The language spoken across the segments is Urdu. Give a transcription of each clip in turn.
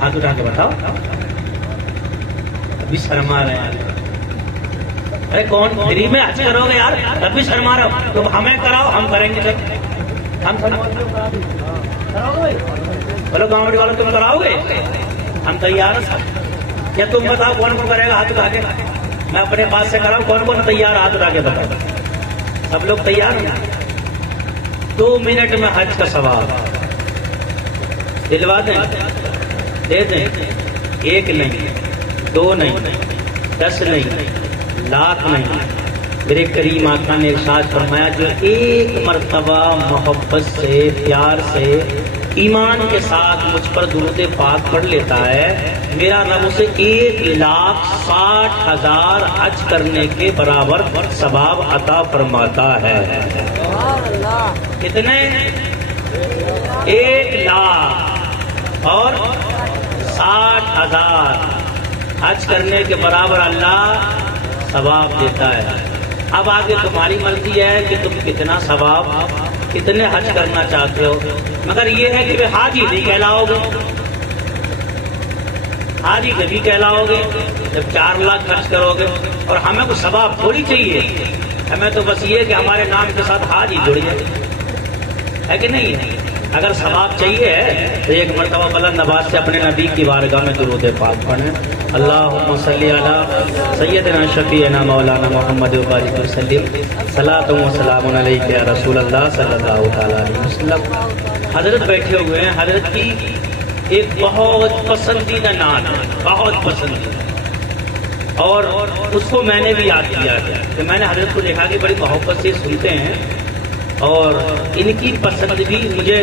ہاتھ اٹھا کے بتاؤ. ابھی شرما رہے ہیں. ارے کون فری میں حج کرو گے یار؟ تب بھی شرما رہا ہو. تم ہمیں کراؤ، ہم کریں گے. جب ہم کراؤ گے بولو گاؤں والوں تم کراؤ گے؟ ہم تیار ہیں سب. کیا تم بتاؤ کون کون کرے گا ہاتھ اٹھا کے؟ میں اپنے پاس سے کراؤں. کون کون تیار ہاتھ اٹھا کے بتاؤ. سب لوگ تیار ہیں. 2 منٹ میں حج کا ثواب دلوا دیں، دے دیں. 1 نہیں، 2 نہیں، 10 نہیں، لاکھ نہیں. میرے کریم آقا نے ارشاد فرمایا جو ایک مرتبہ محبت سے، پیار سے، ایمان کے ساتھ مجھ پر درود پاک پڑھ لیتا ہے، میرا رب اسے 1,60,000 حج کرنے کے برابر ثواب عطا فرماتا ہے. کتنے؟ 1,00,000 اور 60,000 حج کرنے کے برابر اللہ ثواب دیتا ہے. اب آگے تمہاری مرضی ہے کہ تم کتنا ثواب، کتنے حج کرنا چاہتے ہو. مگر یہ ہے کہ حاجی نہیں کہلاؤ گے. حاجی کبھی کہلاؤ گے جب 4 لاکھ خرچ کرو گے. اور ہمیں کو ثواب تھوڑی چاہیے، ہمیں تو بس یہ کہ ہمارے نام کے ساتھ حاجی جڑ جائے، ہے کہ نہیں؟ اگر ثواب چاہیے تو ایک مرتبہ بلند آواز سے اپنے نبی کی بارگاہ میں درود پاک پڑھیں. اللہم صلی علی سیدنا شفیعنا مولانا محمد و بارک وسلم. صلاۃ و سلام علیک یا رسول اللہ صلی اللہ تعالی علیہ وسلم. حضرت بیٹھے ہوئے ہیں. حضرت کی ایک بہت پسندیدہ نعت ہے، بہت پسندیدہ، اور اس کو میں نے بھی یاد کیا ہے کہ میں نے حضرت کو دیکھا کہ بڑی محبت سے سنتے ہیں، اور ان کی پسند بھی مجھے،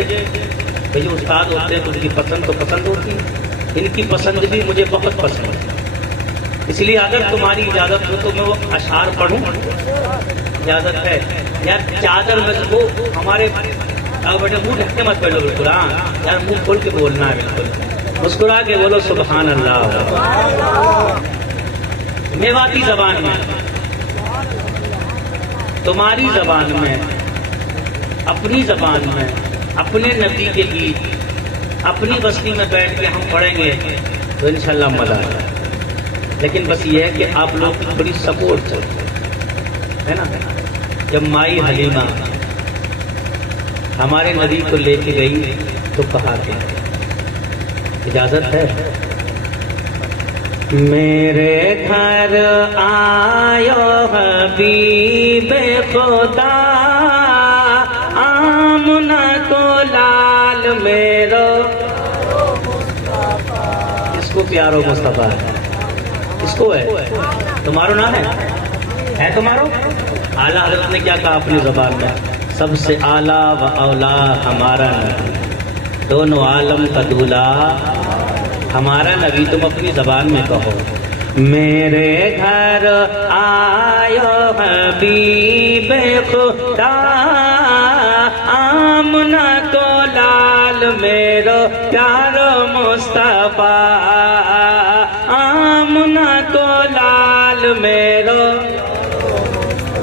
جو استاد ہوتے ہیں تو ان کی پسند تو پسند ہوتی ہے، ان کی پسند بھی مجھے بہت پسند ہے. اس لیے اگر تمہاری اجازت ہو تو میں وہ اشعار پڑھوں؟ اجازت ہے یار؟ چادر میں وہ ہمارے بیٹے منہ ڈھک کے مت پڑھو بالکل. ہاں یار منہ کھول کے بولنا ہے، بالکل مسکرا کے بولو سبحان اللہ. میواتی زبان میں، تمہاری زبان میں، اپنی زبان میں، اپنے نبی کے گیت اپنی بستی میں بیٹھ کے ہم پڑھیں گے تو انشاءاللہ مزہ آئے گا. لیکن بس یہ ہے کہ آپ لوگ کی بڑی سپورٹ ہے نا. جب مائی حلیمہ ہمارے نبی کو لے کے گئی تو کہا کہ اجازت ہے؟ میرے گھر آیو حبیب خدا، آمنہ کو لال میرو. اس کو پیارو مصطفیٰ ہے، اس کو ہے. تمہارو نام ہے تمہارو. اعلیٰ حضرت نے کیا کہا اپنی زبان میں؟ سب سے اعلیٰ و اولا ہمارا نبی، دونوں عالم کا دولہ ہمارا نبی. تم اپنی زبان میں کہو میرے گھر آیو حبیب خدا، آمنہ کو لال میرو پیارو مصطفیٰ، آمنہ کو لال میرو.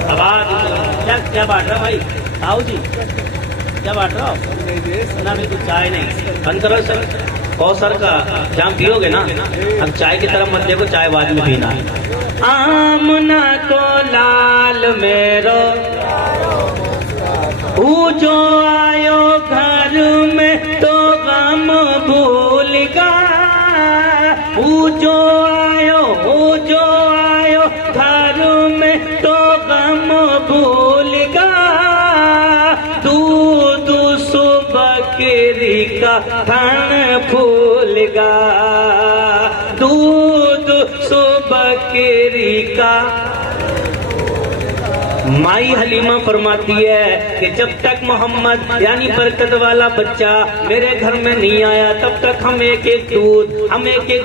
آواز کیا بانٹ رہا بھائی؟ آؤ جی کیا بانٹ رہا ہو؟ نا بھی کچھ چائے نہیں. بند کرو سر. کوثر کا جام پیو گے نا، اب چائے کی طرف مت دیکھو، چائے بعد میں پینا. آمنہ کو لال میرو، جو آیو گھر میں تو غم بھول گا. جو آیو گھر میں تو غم بھول گا. دودھ صبح بکری کا تھن پھول گا. دودھ صبح بکری کا. مائی حلیمہ فرماتی ہے کہ جب تک محمد یعنی برکت والا بچہ میرے گھر میں نہیں آیا تب تک ہم ایک ایک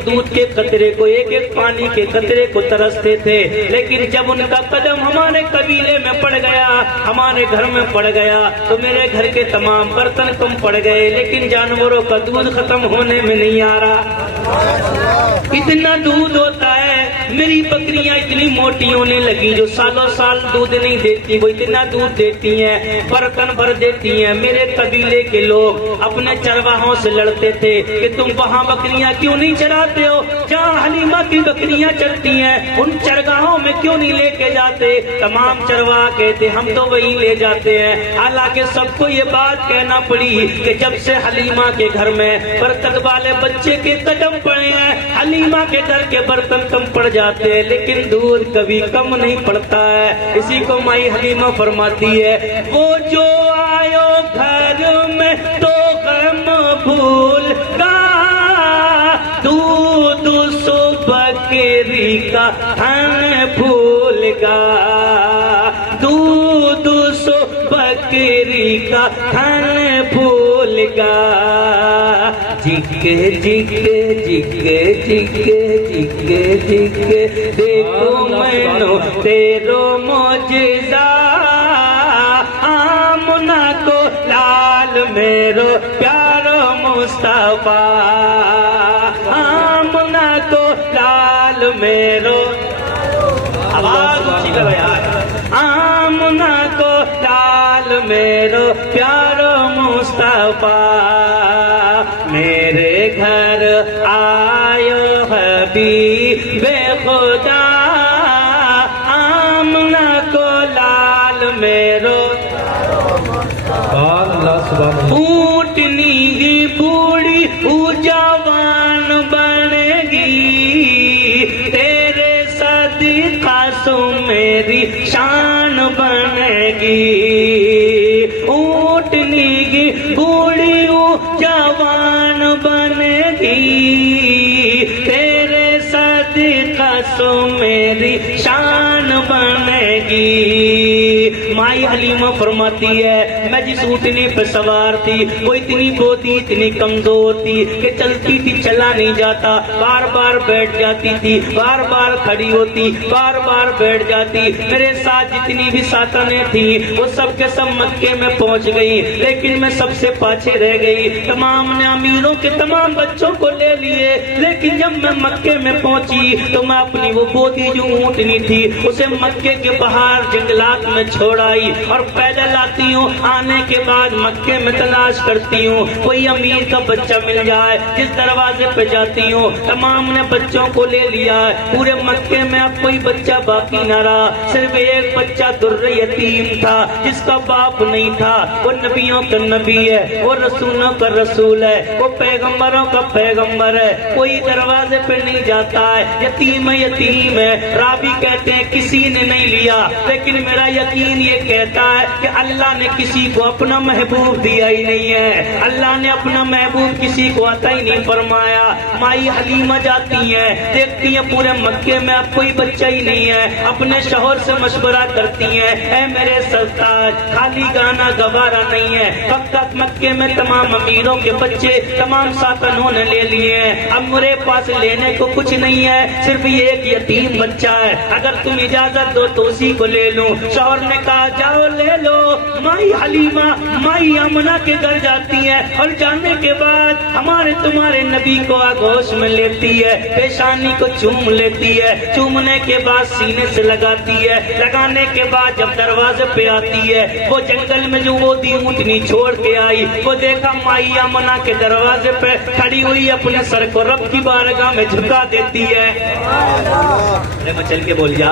دودھ کے قطرے کو، ایک ایک پانی کے قطرے کو ترستے تھے. لیکن جب ان کا قدم ہمارے قبیلے میں پڑ گیا، ہمارے گھر میں پڑ گیا، تو میرے گھر کے تمام برتن کم پڑ گئے، لیکن جانوروں کا دودھ ختم ہونے میں نہیں آ رہا. اتنا دودھ ہوتا ہے، میری بکریاں اتنی موٹی ہونے لگی جو سالوں سال دودھ نہیں نہیں دیتی, وہ اتنا دودھ دیتی ہیں, برتن بھر دیتی ہیں. میرے قبیلے کے لوگ اپنے چرواہوں سے لڑتے تھے کہ تم وہاں بکریاں کیوں نہیں چراتے ہو, جہاں حلیمہ کی بکریاں چرتی ہیں ان چرگاہوں میں کیوں نہیں لے کے جاتے. تمام چرواہ کہتے ہم تو وہیں لے جاتے ہیں. حالانکہ سب کو یہ بات کہنا پڑی کہ جب سے حلیمہ کے گھر میں برتن والے بچے کے قدم پڑے ہیں, حلیمہ کے گھر کے برتن کم پڑ جاتے ہیں لیکن دودھ کبھی کم نہیں پڑتا ہے. اسی کو مائی حلیمہ فرماتی ہے, وہ جو آئو گھر میں تو غم بھول گا, دودھ صبح بکری کا تھن بھول گا, دودھ صبح بکری کا تھن بھول گا. جگے جگے جگے جگے جگے جگے دیکھو مینو تیرو معجزہ, آمنہ کو لال میرو پیارو مصطفیٰ, آمنہ کو لال میرو, آواز اونچی کرو یار, آمنہ کو لال میرو پیارو مصطفیٰ, میرے گھر آئو حبیب خدا, آمنہ کو لال میرو. اونٹنی کی بوڑھی جوان بنے گی, تیرے صدقہ سو میری شان بنے گی. اونٹنی کی بوڑھی جوان بنے گی, تیرے صدقہ سو میری شان بنے گی. مائی حلیمہ فرماتی ہے میں جس اونٹنی پہ سوار تھی وہ اتنی بوتی اتنی کمزور تھی کہ چلتی تھی چلا نہیں جاتا, بار بار بیٹھ جاتی تھی, بار بار کھڑی ہوتی, بار بار بیٹھ جاتی. میرے ساتھ جتنی بھی ساتنیں تھیں وہ سب کے سب مکے میں پہنچ گئی لیکن میں سب سے پاچھے رہ گئی. تمام نے امیروں کے تمام بچوں کو لے لیے لیکن جب میں مکے میں پہنچی تو میں اپنی وہ بوتی جو اونٹنی تھی اسے مکے کے باہر جنگلات میں چھوڑ آئی اور پیدل آتی ہوں. آنے کے بعد مکے میں تلاش کرتی ہوں کوئی امیر کا بچہ مل جائے, جس دروازے پہ جاتی ہوں تمام نے بچوں کو لے لیا ہے. پورے مکے میں اب کوئی بچہ باقی نہ رہا, صرف ایک بچہ در یتیم تھا جس کا باپ نہیں تھا. وہ نبیوں کا نبی ہے, وہ رسولوں کا رسول ہے, وہ پیغمبروں کا پیغمبر ہے. کوئی دروازے پہ نہیں جاتا ہے, یتیم ہے یتیم ہے. رابی کہتے ہیں کسی نے نہیں لیا لیکن میرا یقین یہ کہتا ہے کہ اللہ نے کسی کو اپنا محبوب دیا ہی نہیں ہے, اللہ نے اپنا محبوب کسی کو عطا ہی نہیں فرمایا. مائی حلیمہ جاتی ہیں دیکھتی ہیں پورے مکے میں اب کوئی بچہ ہی نہیں ہے, اپنے شوہر سے مشورہ کرتی ہیں اے میرے سرتاج خالی گانا گوارا نہیں ہے, وقت تک مکے میں تمام امیروں کے بچے تمام ساتنوں نے لے لیے ہیں, اب میرے پاس لینے کو کچھ نہیں ہے, صرف یہ ایک یتیم بچہ ہے, اگر تم اجازت دو تو اسی کو لے لوں. شوہر نے کہا جاؤ لے لو. مائی حلیمہ مائی آمنہ کے گھر جاتی ہے اور جانے کے بعد ہمارے تمہارے نبی کو آغوش میں لیتی ہے, پیشانی کو چوم لیتی ہے, چومنے کے بعد سینے سے لگاتی ہے, لگانے کے بعد جب دروازے پہ آتی ہے وہ جنگل میں جو وہ دی اونٹنی چھوڑ کے آئی وہ دیکھا مائی آمنہ کے دروازے پہ کھڑی ہوئی اپنے سر کو رب کی بارگاہ میں جھکا دیتی ہے. چل کے بول جا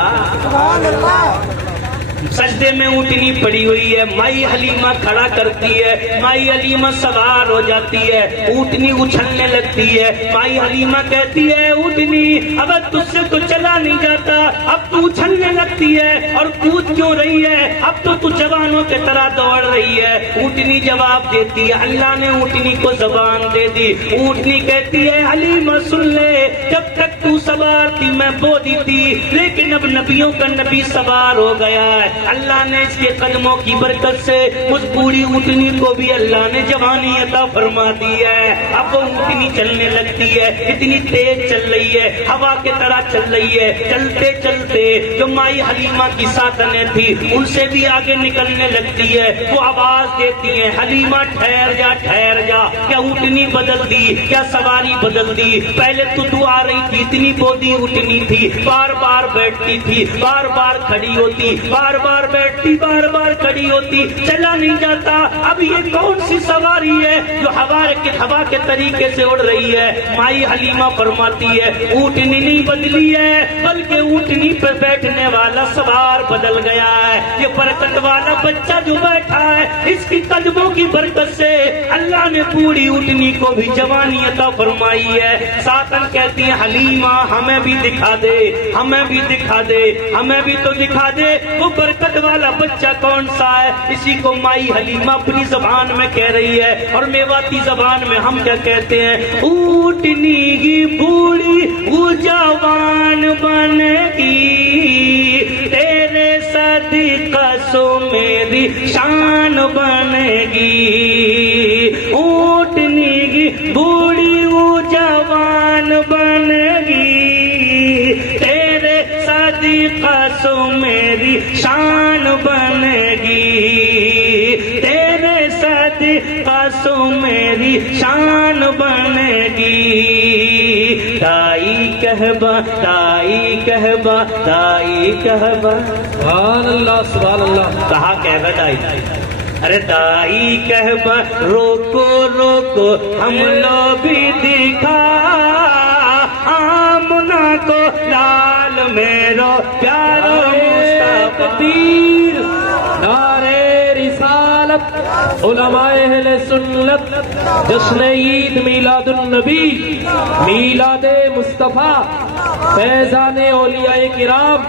سجدے میں اونٹنی پڑی ہوئی ہے, مائی حلیمہ کھڑا کرتی ہے, مائی حلیمہ سوار ہو جاتی ہے, اونٹنی اچھلنے لگتی ہے. مائی حلیمہ کہتی ہے اونٹنی اب تجھ سے تو چلا نہیں جاتا, اب تو اچھلنے لگتی ہے اور کود کیوں رہی ہے, اب تو جوانوں کی طرح دوڑ رہی ہے. اونٹنی جواب دیتی ہے اللہ نے اونٹنی کو زبان دے دی. اونٹنی کہتی ہے حلیمہ سن لے, جب تک تو سوار تھی میں بودی تھی لیکن اب نبیوں کا نبی سوار ہو گیا ہے. اللہ نے اس کے قدموں کی برکت سے اس بوڑھی اونٹنی کو بھی اللہ نے جوانی عطا فرما دی ہے. اب وہ اونٹنی چلنے لگتی ہے, اتنی تیز چل رہی ہے, ہوا کی طرح چل رہی ہے. چلتے چلتے جو مائی حلیمہ کی ساتنیں تھی ان سے بھی آگے نکلنے لگتی ہے. وہ آواز دیتی ہیں حلیمہ ٹھہر جا ٹھہر جا, کیا اونٹنی بدل دی, کیا سواری بدل دی. پہلے تو آ رہی تھی اتنی بودی اونٹنی تھی, بار بار بیٹھتی تھی, بار بار کھڑی ہوتی, بار بار بار بیٹھتی بار بار کھڑی ہوتی, چلا نہیں جاتا. اب یہ کون سی سواری ہے جو ہوا کے طریقے سے اڑ رہی ہے؟ مائی حلیمہ فرماتی ہے اونٹنی نہیں بدلی ہے بلکہ اونٹنی پہ بیٹھنے والا سوار بدل گیا ہے. یہ برکت والا بچہ جو بیٹھا ہے اس کی قدموں کی برکت سے اللہ نے پوری اونٹنی کو بھی جوانی عطا فرمائی ہے. ساتن کہتی ہیں حلیمہ ہمیں بھی دکھا دے, ہمیں بھی دکھا دے, ہمیں بھی تو دکھا دے وہ برکت والا بچہ کون سا ہے. اسی کو مائی حلیمہ اپنی زبان میں کہہ رہی ہے, اور میواتی زبان میں ہم کیا کہتے ہیں؟ اونٹنی کی بوڑھی وہ جوان بنے گی, تیرے صدقہ سو میری شان بنے گی. اونٹنی کی بوڑھی وہ جوان بنے گی, تیرے صدقہ سو میری شان بنے گی, تیرے صدقہ سو میری شان بنے گی. دائی کہبا دائی کہبا دائی کہبا, سبحان اللہ سبحان اللہ. کہا کہبا دائی, ارے دائی کہبا روکو روکو ہم لوگ بھی دکھا, آمنہ کو لال میرو پیارو تکبیر, نعرے رسالت, علماء اہل سنت, جشن عید میلاد النبی, میلاد مصطفیٰ, فیضان اولیاء کرام,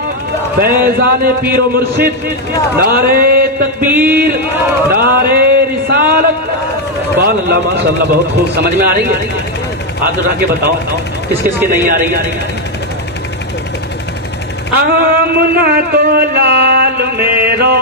فیضان پیر و مرشد, نعرے تکبیر, نعرے رسالت. سبحان اللہ ماشاء اللہ, بہت خوب. سمجھ میں آ رہی ہے؟ ہاتھ اٹھا کے بتاؤ کس کس کی نہیں آ رہی ہے. آمنہ کو لال میرو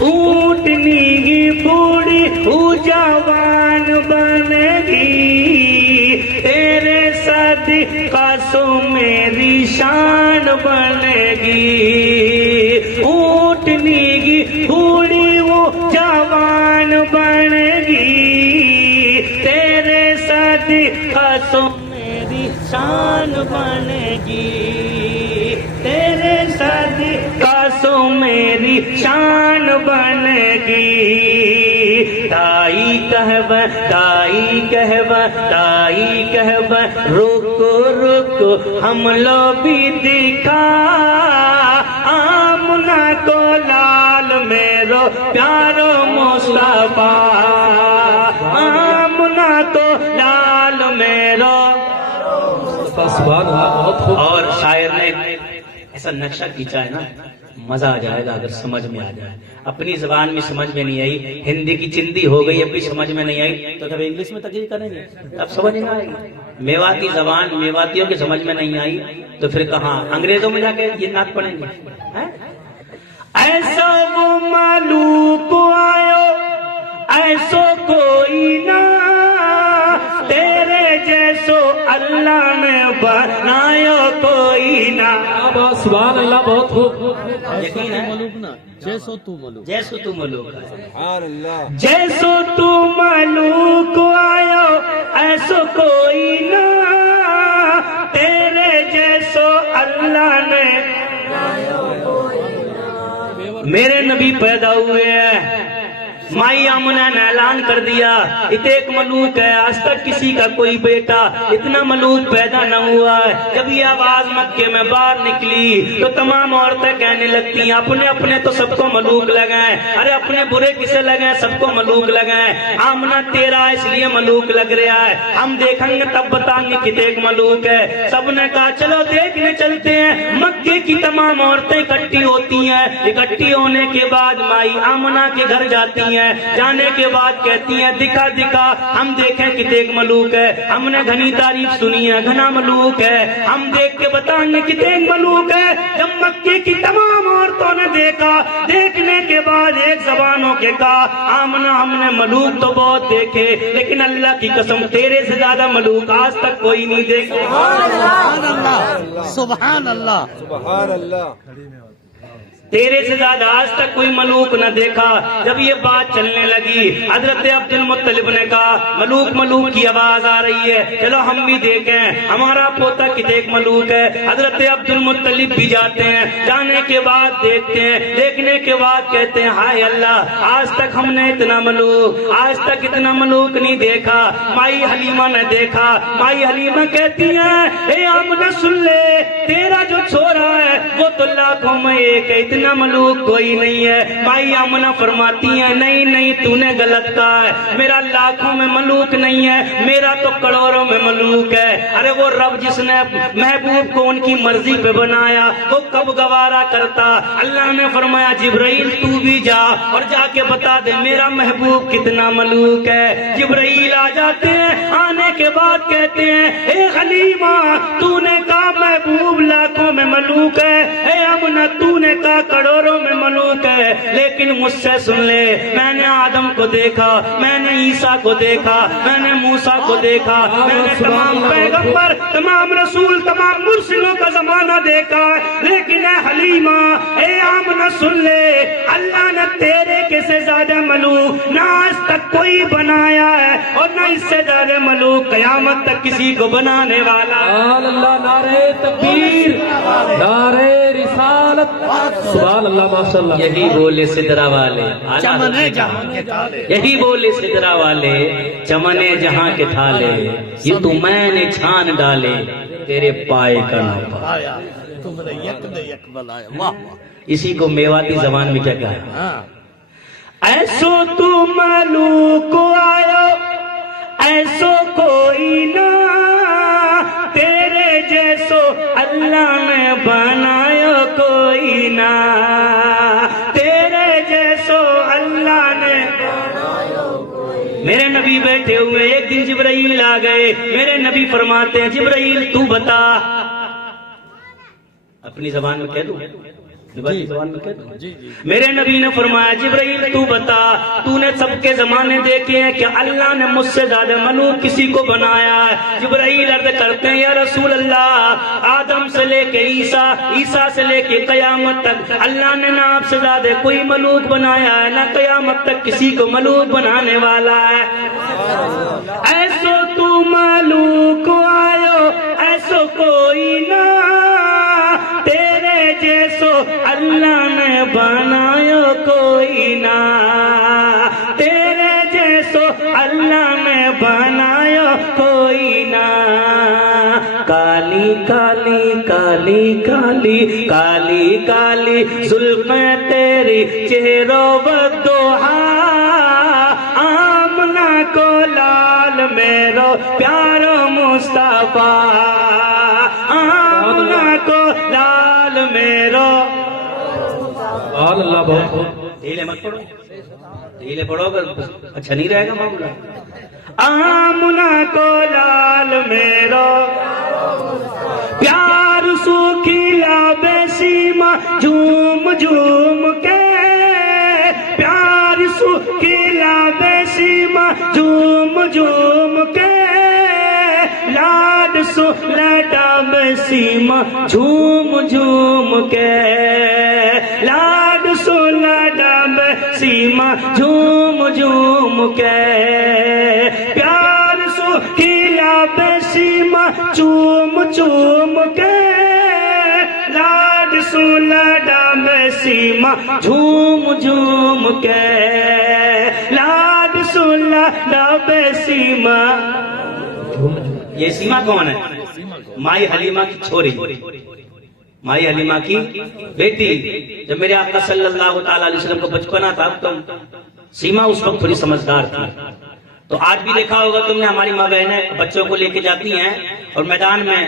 اونٹنی کی بوڑھی وہ جوان بنے گی, تیرے صدقہ سو میری شان بنے گی. اونٹنی کی بوڑھی وہ جوان بنے گی, تیرے صدقہ سو میری شان بنے گی, تیرے صدقہ سو میری شان بنے گی. دائی کہبا دائی کہبا دائی کہبا روکو روکو ہم لوگ بھی دکھا, آمنہ کو لال میرو پیارو مصطفیٰ, آمنہ کو لال میرو. سبحان اللہ, بہت خوب. اور شاعر نے ایسا نقشہ کھینچا ہے نا, مزہ آ جائے گا اگر سمجھ میں آ جائے. اپنی زبان میں سمجھ میں نہیں آئی, ہندی کی چندی ہو گئی, اب بھی سمجھ میں نہیں آئی تو جب انگلش میں تقریر کریں گے اب سمجھ میں آئے گی. میواتی زبان میواتیوں کی سمجھ میں نہیں آئی تو پھر کہاں انگریزوں میں جا کے یہ نعت پڑھیں گے. ایسا وہ ملوک آیو ایسو کوئی نہ, تیرے جیسو اللہ نے بنایا کوئی نہ. سبحان اللہ, بہت خوب. یقین ہے جیسو تو ملوک, جیسو تو ملوک, سبحان اللہ. جیسو تو ملوک آیو ایسو کوئی نہ, تیرے جیسو اللہ نے. میرے نبی پیدا ہوئے ہیں, مائی آمنہ نے اعلان کر دیا اتنے ایک ملوک ہے, آج تک کسی کا کوئی بیٹا اتنا ملوک پیدا نہ ہوا ہے. جب یہ آواز مکے میں باہر نکلی تو تمام عورتیں کہنے لگتی ہیں اپنے اپنے تو سب کو ملوک لگائیں, ارے اپنے برے کسے لگائیں, سب کو ملوک لگائیں. آمنہ تیرا اس لیے ملوک لگ رہا ہے, ہم دیکھیں گے تب بتائیں گے کتنے ایک ملوک ہے. سب نے کہا چلو دیکھنے چلتے ہیں. مکے کی تمام عورتیں اکٹھی ہوتی ہیں, اکٹھی ہونے کے بعد مائی آمنہ کے گھر جاتی ہیں. جانے کے بعد کہتی ہیں دکھا دکھا ہم دیکھیں کتنے ایک ملوک ہے. ہم نے گھنی تعریف سنی ہے, گھنا ملوک ہے, ہم دیکھ کے بتائیں گے کتنے ایک ملوک ہے. جب مکے کی تمام عورتوں نے دیکھا, دیکھنے کے بعد ایک زبان ہو کے کہا آمنہ ہم نے ملوک تو بہت دیکھے لیکن اللہ کی قسم تیرے سے زیادہ ملوک آج تک کوئی نہیں دیکھا. سبحان اللہ, سبحان اللہ, سبحان اللہ. تیرے سے زیادہ آج تک کوئی ملوک نہ دیکھا۔ جب یہ بات چلنے لگی حضرت عبد المطلب نے کہا ملوک ملوک کی آواز آ رہی ہے، چلو ہم بھی دیکھیں، ہمارا پوتا کتنے ایک ملوک ہے۔ حضرت عبد المطلب بھی جاتے ہیں، جانے کے بعد دیکھتے ہیں، دیکھنے کے بعد کہتے ہیں ہائے اللہ، آج تک ہم نے اتنا ملوک، آج تک اتنا ملوک نہیں دیکھا۔ مائی حلیمہ نے دیکھا، مائی حلیمہ کہتی ہیں اے آمنہ سن لے، تیرا جو چھوڑا ہے وہ تو لاکھوں میں ایک ہے، اتنا ملوک کوئی نہیں ہے۔ مائی آمنہ فرماتی ہیں نہیں نہیں تو نے غلط کہا ہے، میرا لاکھوں میں ملوک نہیں ہے، میرا تو کروڑوں میں ملوک ہے۔ ارے وہ رب جس نے محبوب کو ان کی مرضی پہ بنایا وہ کب گوارا کرتا؟ اللہ نے فرمایا جبرائیل تو بھی جا اور جا کے بتا دے میرا محبوب کتنا ملوک ہے۔ جبرائیل آ جاتے ہیں، آنے کے بعد کہتے ہیں اے حلیمہ تو نے کہا محبوب لاکھوں میں ملوک ہے، اے آمنہ تو نے کہا کروڑوں میں ملوک ہے، لیکن مجھ سے سن لے، میں نے آدم کو دیکھا، میں نے عیسیٰ کو دیکھا، میں نے موسیٰ کو دیکھا، میں نے تمام پیغمبر، تمام رسول، تمام مرسلوں کا زمانہ دیکھا، لیکن اے حلیمہ اے آمنہ سن لے، اللہ نے تیرے کے سے زیادہ ملوک نہ آج تک کوئی بنایا ہے اور نہ اس سے زیادہ ملوک قیامت تک کسی کو بنانے والا۔ سبحان اللہ، نعرہ تکبیر، نعرہ رسالت، سبحان اللہ، ماشاء اللہ۔ یہی بولے سدرا والے چمنے جہاں کے تالے، یہی بولے سدرا والے چمنے جہاں کے تھالے، یہ تو میں نے چھان ڈالے تیرے پائے کا نہ پا۔ آیا تم نے یک دے یک بلایا، واہ واہ۔ اسی کو میواتی زبان میں کیا کہا ہے؟ ہاں ایسو تو ملوک آیا ایسو کوئی نہ، تیرے جیسو اللہ نے بنایا کوئی نہ، تیرے جیسو اللہ نے میرے نبی بیٹھے ہوئے، ایک دن جبرائیل آ گئے، میرے نبی فرماتے ہیں جبرائیل تو بتا، اپنی زبان میں کہہ دوں، زبان میں کہہ دوں، میرے نبی نے فرمایا جبرائیل تو بتا، تو نے سب کے زمانے دیکھے ہیں کہ اللہ نے مجھ سے زیادہ ملوک کسی کو بنایا ہے؟ جبرائیل عرض کرتے ہیں یا رسول اللہ، آدم سے لے کے عیسیٰ، عیسیٰ سے لے کے قیامت تک اللہ نے نہ آپ سے زیادہ کوئی ملوک بنایا ہے نہ قیامت تک کسی کو ملوک بنانے والا ہے۔ ایسو تو ملوک آئو ایسو کوئی نہ، تیرے جیسو اللہ نے بنایا کوئی نہ، تیرے جیسو اللہ نے بنایا کوئی نہ۔ کالی کالی کالی کالی کالی کالی زلفیں تیری چہروں بدوہا، آمنہ کو لال میرو پیارو مصطفیٰ، آمنہ کو لال میرو۔ سبحان اللہ، بہت ڈھیلے مت پڑھو، ڈھیلے پڑھو گا اچھا نہیں رہے گا معاملہ۔ آمنہ کو لال میرو پیار سو کھلا بے سیما جھوم جھوم کے، پیار سو کھلا بے سیما جھوم جھوم کے، لاڈ سو لڈا بے سیما جھوم جھوم کے، لاڈ سو لڈا بے سیما جھوم جھوم کے، پیار سو کھلا بے سیما چوم چوم کے، لاڈ سو لڈا بے سیما جھوم جھوم کے، لاڈ سو لڈا بے سیما۔ یہ سیما کون ہے؟ مائی حلیمہ کی چھوری، مائی حلیمہ کی بیٹی۔ جب میرے آقا صلی اللہ تعالیٰ علیہ وسلم کو بچپنا تھا تو سیما اس وقت تھوڑی سمجھدار تھی، تو آج بھی دیکھا ہوگا تم نے ہماری ماں بہنیں بچوں کو لے کے جاتی ہیں اور میدان میں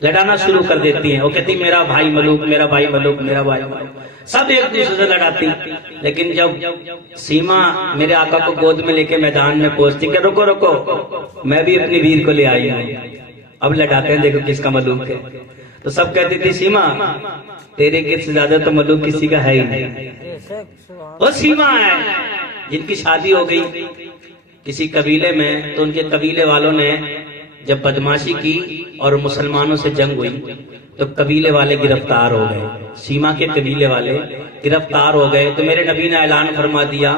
لڑانا شروع کر دیتی ہیں، وہ کہتی میرا بھائی ملوک، میرا بھائی ملوک، میرا بھائی ملوک، سب ایک دوسرے سے لڑاتی۔ لیکن جب سیما میرے آقا کو گود میں لے کے میدان میں پہنچتی کہ رکو رکو میں بھی اپنی ویر کو لے آئی ہوں، اب لڑاتے ہیں دیکھو کس کا ملوک ہے۔ تو سب کہتی تھی سیما تیرے کے سے زیادہ تو ملوک کسی کا ہے ہی نہیں۔ وہ سیما ہے جن کی شادی ہو گئی کسی قبیلے میں، تو ان کے قبیلے والوں نے جب بدماشی کی اور مسلمانوں سے جنگ ہوئی تو قبیلے والے گرفتار ہو گئے، سیما کے قبیلے والے گرفتار ہو گئے، تو میرے نبی نے اعلان فرما دیا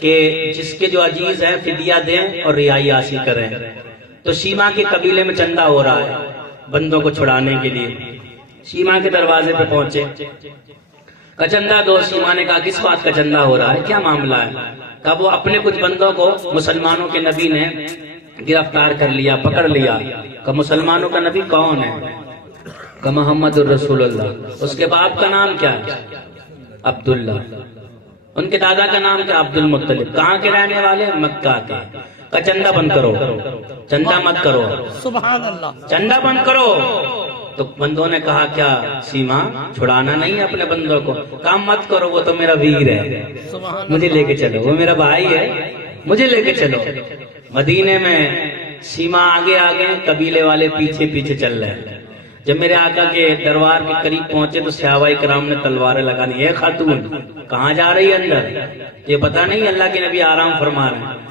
کہ جس کے جو عزیز ہیں فدیہ دیں اور رہائی حاصل کریں۔ تو سیما کے قبیلے میں چندہ ہو رہا ہے بندوں کو چھڑانے کے لیے۔ سیما کے دروازے پہ پہنچے، کا چندہ دو۔ سیما نے کہا کس بات کا چندہ ہو رہا ہے، کیا معاملہ ہے؟ کہا وہ اپنے کچھ بندوں کو مسلمانوں کے نبی نے گرفتار کر لیا، پکڑ لیا۔ کہ مسلمانوں کا نبی کون ہے؟ کہ محمد الرسول اللہ۔ اس کے باپ کا نام کیا ہے؟ عبداللہ۔ ان کے دادا کا نام کیا؟ عبد المطلب۔ کہاں کے رہنے والے؟ مکہ کے۔ کہ چندہ بند کرو، چندہ مت کرو، سبحان اللہ، چندہ بند کرو۔ تو بندوں نے کہا کیا سیما چھڑانا نہیں ہے اپنے بندوں کو؟ کام مت کرو، وہ تو میرا ویر ہے، مجھے لے کے چلو، وہ میرا بھائی ہے، مجھے لے کے چلو۔ مدینے میں سیما آگے آگے، قبیلے والے پیچھے پیچھے چل رہے ہیں۔ جب میرے آقا کے دربار کے قریب پہنچے تو صحابہ کرام نے تلواریں لگانی۔ اے خاتون کہاں جا رہی ہے اندر؟ یہ پتہ نہیں اللہ کے نبی آرام فرما رہے ہیں۔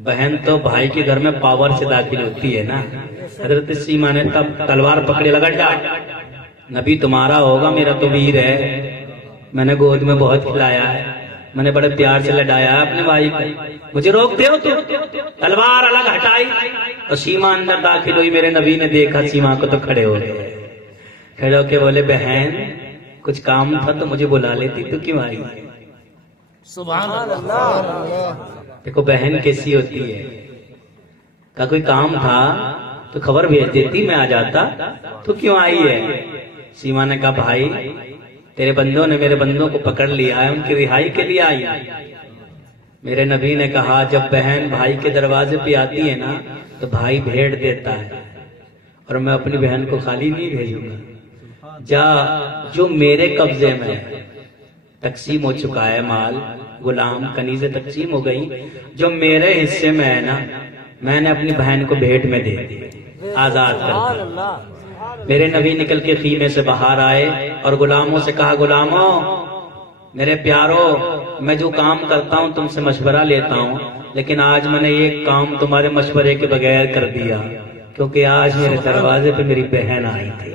بہن تو بھائی کے گھر میں پاور سے داخل ہوتی ہے نا۔ حضرت سیما نے تب تلوار پکڑے، لگا جا، نبی تمہارا ہوگا، میرا تو ویر ہے، میں نے گود میں بہت کھلایا ہے، میں نے بڑے پیار سے لڑایا ہے اپنے بھائی کو، مجھے روکتے ہو تو؟ تلوار الگ ہٹائی اور سیما اندر داخل ہوئی۔ میرے نبی نے دیکھا سیما کو تو کھڑے ہو گئے، کھڑے ہو کے بولے بہن کچھ کام تھا تو مجھے بلا لیتی، تو کیوں آئی؟ سبحان اللہ۔ دیکھو بہن کیسی ہوتی ہے، کا کوئی کام تھا تو خبر بھیج دیتی، میں آ جاتا، تو کیوں آئی ہے؟ سیما نے کہا بھائی تیرے بندوں نے میرے بندوں کو پکڑ لیا ہے، ان کی رہائی کے لیے آئی۔ میرے نبی نے کہا جب بہن بھائی کے دروازے پہ آتی ہے نا تو بھائی بھیڑ دیتا ہے، اور میں اپنی بہن کو خالی نہیں بھیجوں گا۔ جا، جو میرے قبضے میں تقسیم ہو چکا ہے مال، غلام کنیزیں تقسیم ہو گئی، جو میرے حصے میں ہے نا میں نے اپنی بہن کو بھیٹ میں دے دی، آزاد کر دیا۔ میرے نبی نکل کے خیمے سے باہر آئے اور غلاموں سے کہا غلاموں میرے پیارو، میں جو کام کرتا ہوں تم سے مشورہ لیتا ہوں، لیکن آج میں نے ایک کام تمہارے مشورے کے بغیر کر دیا، کیونکہ آج میرے دروازے پہ میری بہن آئی تھی،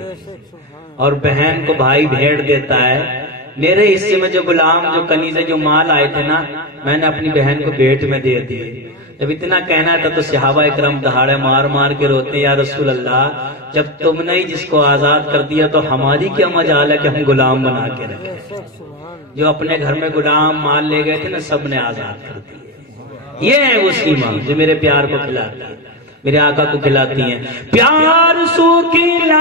اور بہن کو بھائی بھیڑ دیتا ہے۔ میرے حصے میں جو غلام، جو کنیزیں، جو مال آئے تھے نا میں نے اپنی بہن کو بھیٹ میں دے دیے۔ جب اتنا کہنا تھا تو صحابہ اکرام دہاڑے مار مار کے روتے، یا رسول اللہ جب تم نے جس کو آزاد کر دیا تو ہماری کیا مجال ہے کہ ہم غلام بنا کے رکھیں؟ جو اپنے گھر میں غلام مال لے گئے تھے نا سب نے آزاد کر دیے۔ یہ ہے وہ سیما جو میرے پیار کو کھلاتی ہے، میرے آقا کو کھلاتی ہیں۔ پیار سو کھلا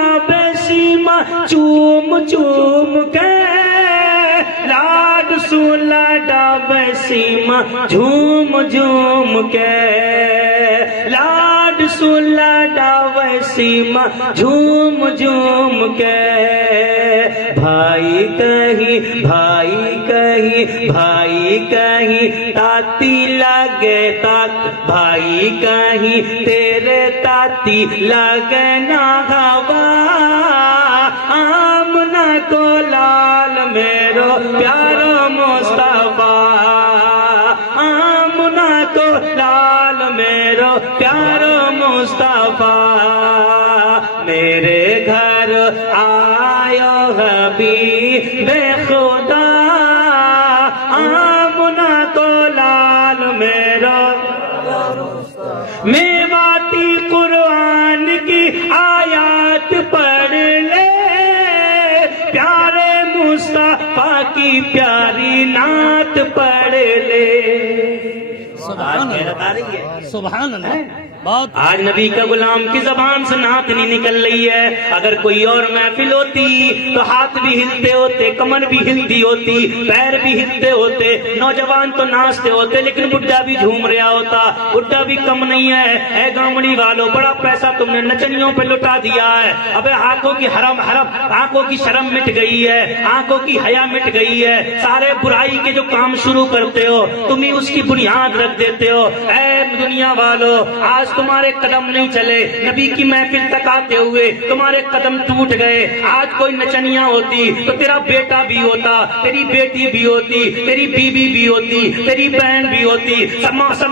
سیما چوم چوم کے، لاڈ سو لاڈا سیما جھوم جھوم کے، لاڈ سو لاڈا سیما جھوم جھوم کے۔ بھائی کہیں بھائی کہیں بھائی کہیں تاتی لگے تات، بھائی کہیں تیرے تاتی لگے نہ ہوا، آمنہ کو لال میرو پیارو مصطفیٰ، آمنہ کو لال میرو پیارو مصطفیٰ، میرے گھر آیا حبیب خدا، آمنہ کو لال میرا، میواتی قرآن کی آیات پڑھ لے، پیارے مصطفیٰ کی پیاری نعت پڑھ لے۔ سبحان اللہ، بہت آج نبی کا غلام کی زبان سے نعت نہیں نکل رہی ہے۔ اگر کوئی اور محفل ہوتی تو ہاتھ بھی ہلتے ہوتے، کمر بھی ہلتی ہوتی، پیر بھی ہلتے ہوتے، نوجوان تو ناچتے ہوتے، لیکن بڈھا بھی جھوم رہا ہوتا۔ بڈھا بھی کم نہیں ہے۔ اے گامڑی والو، بڑا پیسہ تم نے نچنیوں پہ لٹا دیا ہے۔ ابے آنکھوں کی آنکھوں کی شرم مٹ گئی ہے، آنکھوں کی حیا مٹ گئی ہے۔ سارے برائی کے جو کام شروع کرتے ہو تم ہی اس کی بنیاد رکھ دیتے ملتے ہو. اے دنیا والو آج تمہارے قدم نہیں چلے, نبی کی محفل تک آتے ہوئے تمہارے قدم ٹوٹ گئے. آج کوئی نچنیاں ہوتی تو تیرا بیٹا بھی ہوتا, تیری بیٹی بھی ہوتی, تیری بیوی بھی ہوتی, تیری بہن بھی ہوتی,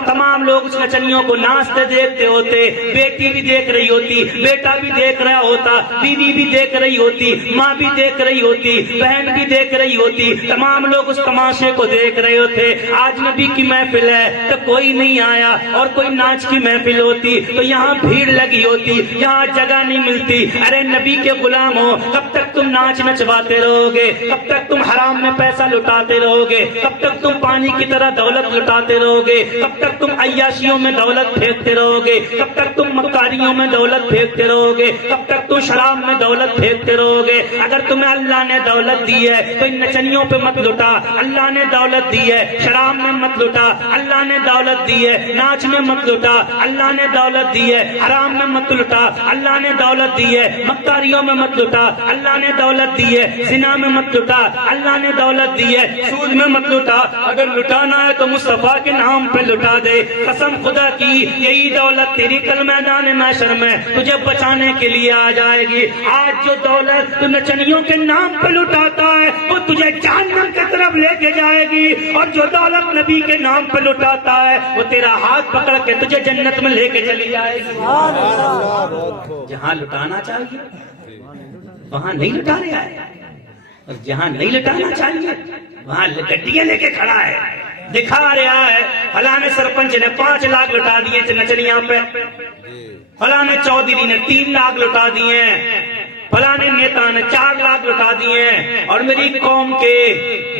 تمام لوگ اس نچنیوں کو ناچتے دیکھتے ہوتے. بیٹی بھی دیکھ رہی ہوتی, بیٹا بھی دیکھ رہا ہوتا, بیوی بھی دیکھ رہی ہوتی, ماں بھی دیکھ رہی ہوتی, بہن بھی دیکھ رہی ہوتی, تمام لوگ اس تماشے کو دیکھ رہے ہوتے. آج نبی کی محفل ہے تو کوئی نہیں آیا, اور کوئی ناچ کی محفل ہوتی تو یہاں بھیڑ لگی ہوتی, یہاں جگہ نہیں ملتی. ارے نبی کے غلام ہو, کب تک تم ناچ نچواتے رہو گے؟ کب تک تم حرام میں پیسہ لٹاتے رہو گے؟ کب تک تم پانی کی طرح دولت لٹاتے رہو گے؟ کب تک تم عیاشیوں میں دولت پھینکتے رہو گے؟ کب تک تم مکاریوں میں دولت پھینکتے رہو گے؟ کب تک تم شراب میں دولت پھینکتے رہو گے؟ اگر تمہیں اللہ نے دولت دی ہے تو ان نچنیوں پہ مت لٹا. اللہ نے دولت دی ہے, شراب میں مت لٹا. اللہ نے دولت دی ہے, ناچ میں مت لٹا. اللہ نے دولت دی ہے, حرام میں مت لٹا. اللہ نے دولت دی ہے, مکاریوں میں مت لٹا. اللہ نے دولت دی ہے, زنا میں مت لٹا. اللہ نے دولت دی ہے, سود میں مت لٹا. اگر لٹانا ہے تو مصطفیٰ کے نام پہ لٹا دے. قسم خدا کی یہی دولت تیری کل میدان محشر میں تجھے بچانے کے لیے آ جائے گی. آج جو دولت تو نچنیوں کے نام پہ لٹاتا ہے وہ تجھے جہنم کی طرف لے کے جائے گی, اور جو دولت نبی کے نام پہ لٹاتا ہے وہ تیرا ہاتھ پکڑ کے تجھے جنت میں لے کے چلی جائے گی. جہاں لٹانا چاہیے وہاں نہیں لٹا رہا ہے, اور جہاں نہیں لٹانا چاہیے وہاں گڈیاں لے کے کھڑا ہے, دکھا رہا ہے. فلاں سرپنچ نے 5 لاکھ لٹا دیے تھے نچنیاں پہ, فلاں چودھری نے 3 لاکھ لٹا دیے, فلاں نیتا نے 4 لاکھ لٹا دیے. اور میری قوم کے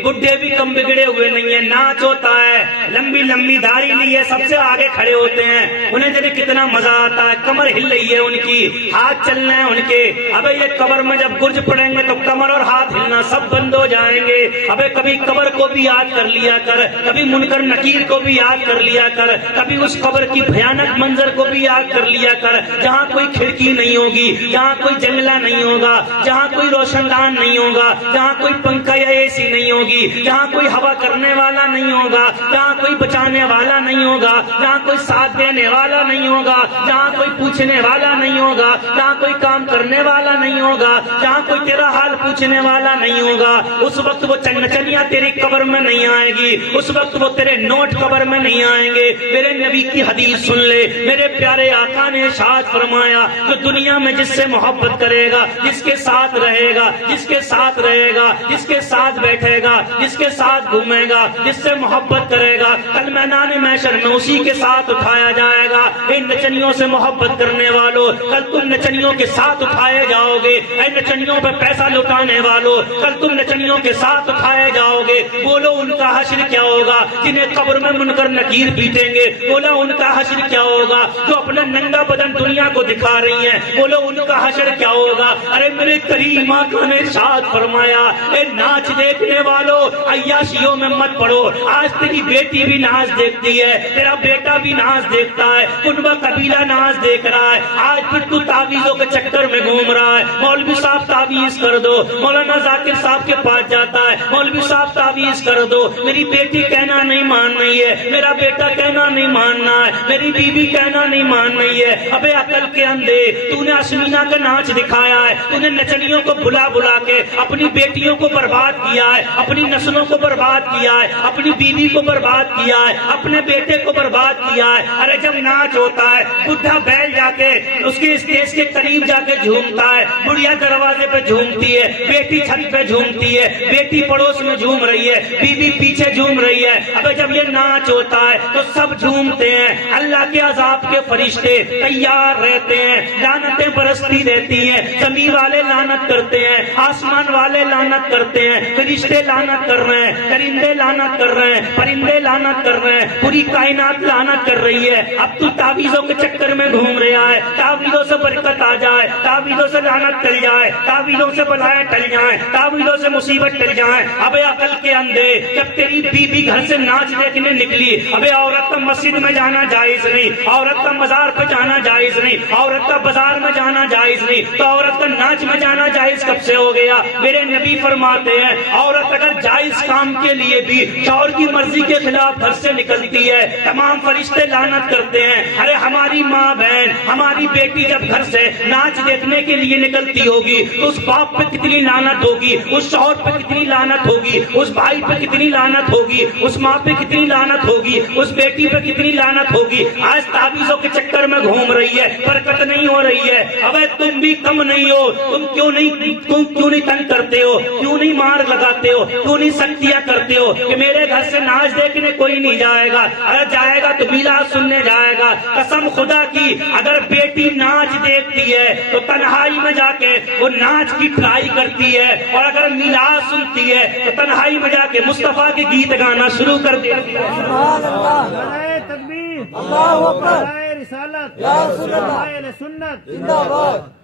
بڈھے بھی کم بگڑے ہوئے نہیں ہیں, ناچ ہوتا ہے, لمبی لمبی داڑھی لیے سب سے آگے کھڑے ہوتے ہیں, انہیں جب کتنا مزہ آتا ہے, کمر ہل رہی ہے ان کی, ہاتھ چل رہے ہیں ان کے. ابے یہ قبر میں جب گرج پڑیں گے تو کمر اور ہاتھ ہلنا سب بند ہو جائیں گے. ابے کبھی قبر کو بھی یاد کر لیا کر, کبھی منکر نکیر کو بھی یاد کر لیا کر, کبھی اس قبر کی بھیانک منظر کو بھی یاد کر لیا کر, جہاں کوئی کھڑکی نہیں ہوگی, جہاں کوئی جنگلہ نہیں ہوگا, جہاں کوئی روشن دان نہیں ہوگا, جہاں کوئی پنکھا یا اے سی نہیں ہوگی, جہاں کوئی ہوا کرنے والا نہیں ہوگا, جہاں کوئی بچانے والا نہیں ہوگا, جہاں کوئی ساتھ دینے والا نہیں ہوگا, جہاں کوئی پوچھنے والا نہیں ہوگا, جہاں کوئی کام کرنے والا نہیں ہوگا, جہاں کوئی تیرا حال پوچھنے والا نہیں ہوگا, اس وقت وہ نچنیاں تیری قبر میں نہیں آئے گی, اس وقت وہ تیرے نوٹ قبر میں نہیں آئیں گے. میرے نبی کی حدیث سن لے, میرے پیارے آقا نے ارشاد فرمایا, جو دنیا میں جس سے محبت کرے گا, جس کے ساتھ رہے گا, جس کے ساتھ رہے گا, جس کے ساتھ بیٹھے گا, جس کے ساتھ گھومے گا, جس سے محبت کرے گا, کل میدان محشر میں اسی کے ساتھ اٹھایا جائے گا. ان نچنیوں سے محبت کرنے والوں, کل تم نچنیوں کے ساتھ اٹھائے جاؤ گے. اے نچنیوں پہ پیسہ لٹانے والوں, کل تم نچنیوں کے ساتھ اٹھائے جاؤ گے. بولو ان کا حشر کیا ہوگا؟ جنہیں قبر میں منکر نکیر پیٹیں گے, بولا ان کا حشر کیا ہوگا؟ جو اپنا ننگا بدن دنیا کو دکھا رہی ہیں, بولو ان کا حشر کیا ہوگا؟ ارے میرے کریم آقا نے ارشاد فرمایا, اے ناچ دیکھنے والوں, عیاشیوں میں مت پڑو. آج تیری بیٹی بھی ناچ دیکھتی ہے, تیرا بیٹا بھی ناچ دیکھتا ہے, کنبہ قبیلہ ناچ دیکھ رہا ہے. آج پھر تو تعویذوں کے چکر میں گھوم رہا ہے. مولوی صاحب تعویذ کر دو, مولانا ذاکر صاحب کے پاس جاتا ہے, مولوی صاحب تعویذ کر دو. میری بیٹی کہنا نہیں مان رہی ہے, میرا بیٹا کہنا نہیں ماننا ہے, میری بیوی کہنا نہیں مان رہی ہے. ابے عقل کے اندھے, تو نے اشمینہ کا ناچ دکھایا ہے, تو نے نچنیوں کو بلا بلا کے اپنی بیٹیوں کو برباد کیا ہے, اپنی نسلوں کو برباد کیا ہے, اپنی بیوی کو برباد کیا ہے, اپنے بیٹے کو برباد کیا ہے. ارے جب ناچ ہوتا ہے, بڈھا بیل جا کے اس کے اسٹیج کے قریب جا کے جھومتا ہے, بڑھیا دروازے پہ جھومتی ہے, بیٹی چھت پہ جھومتی ہے, بیٹی پڑوس میں جھوم رہی ہے, بیوی پیچھے جھوم رہی ہے. ابے جب یہ ناچ ہوتا ہے تو سب جھومتے ہیں. اللہ کے عذاب کے فرشتے تیار رہتے ہیں, لعنتیں برستی رہتی ہیں, زمین والے لعنت کرتے ہیں, آسمان والے لعنت کرتے ہیں, فرشتے لعنت کر رہے ہیں, درندے لعنت کر رہے ہیں, پرندے لعنت کر رہے ہیں, پوری کائنات لعنت کر رہی ہے. اب تو تعویذوں کے چکر میں گھوم رہا ہے, تعویذوں سے برکت آ جائے, تعویذوں سے لعنت ٹل جائے, تعویذوں سے بلائیں ٹل جائیں, تعویذوں سے مصیبت ٹل جائیں. ابے عقل کے اندھے, جب تیری بیوی گھر سے ناچ دیکھنے نکلی, ابے عورت کا مسجد میں جانا جائز نہیں، عورت کا مزار پہ جانا جائز نہیں، عورت کا بازار میں جانا جائز نہیں، تو عورت کا ناچ میں جانا جائز کب سے ہو گیا؟ میرے نبی فرماتے ہیں عورت اگر جائز کام کے لیے بھی شوہر کی مرضی کے خلاف گھر سے نکلتی ہے، تمام فرشتے لعنت کرتے ہیں۔ ارے ہماری ماں بہن، ہماری بیٹی جب گھر سے ناچ دیکھنے کے لیے نکلتی ہوگی تو اس باپ پہ کتنی لعنت ہوگی، اس شوہر پہ کتنی لعنت ہوگی، اس بھائی پہ کتنی لعنت ہوگی، اس ماں پہ کتنی لعنت ہوگی، اس بیٹی پہ کتنی لعنت ہوگی۔ آج تعویذوں کے چکر میں گھوم رہی ہے، برکت نہیں ہو رہی ہے۔ ابے تم بھی کم نہیں ہو، تم کیوں نہیں تنگ کرتے ہو، کیوں نہیں مار لگاتے ہو، کیوں نہیں سختیاں کرتے ہو کہ میرے گھر سے ناچ دیکھنے کوئی نہیں جائے گا، اگر جائے گا تو میلاد سننے جائے گا۔ قسم خدا کی اگر بیٹی ناچ دیکھتی ہے تو تنہائی میں جا کے وہ ناچ کی ٹرائی کرتی ہے، اور اگر میلاد سنتی ہے تو تنہائی میں جا کے مصطفیٰ کے گیت گانا شروع کر دیتی ہے۔ سبحان اللہ، نعرہ تکبیر، اللہ اکبر، نعرہ رسالت، یا رسول اللہ، نعرہ سنت، زندہ باد۔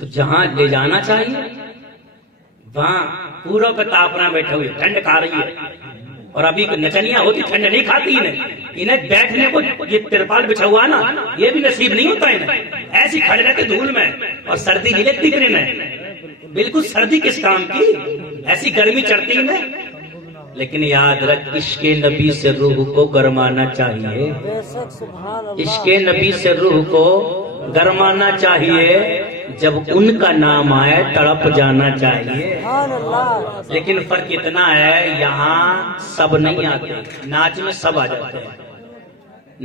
تو جہاں لے جانا چاہیے وہاں پوروں پہ تاپنا بیٹھے ہوئے، ٹھنڈ کھا رہی ہے، اور ابھی نچنیاں ہوتی ٹھنڈ نہیں کھاتی انہیں بیٹھنے کو یہ ترپال بچھا ہوا نا یہ بھی نصیب نہیں ہوتا انہیں، ایسی کھڑے رہتے دھول میں، اور سردی نہیں لگتی انہیں، بالکل سردی کس کام کی، ایسی گرمی چڑھتی انہیں۔ لیکن یاد رکھ عشق نبی سے روح کو گرمانا چاہیے، عشق نبی سے روح کو گرمانا چاہیے، جب ان کا نام آئے تڑپ جانا چاہیے۔ لیکن فرق اتنا ہے یہاں سب نہیں آتے، ناچ میں سب آ جاتے ہیں۔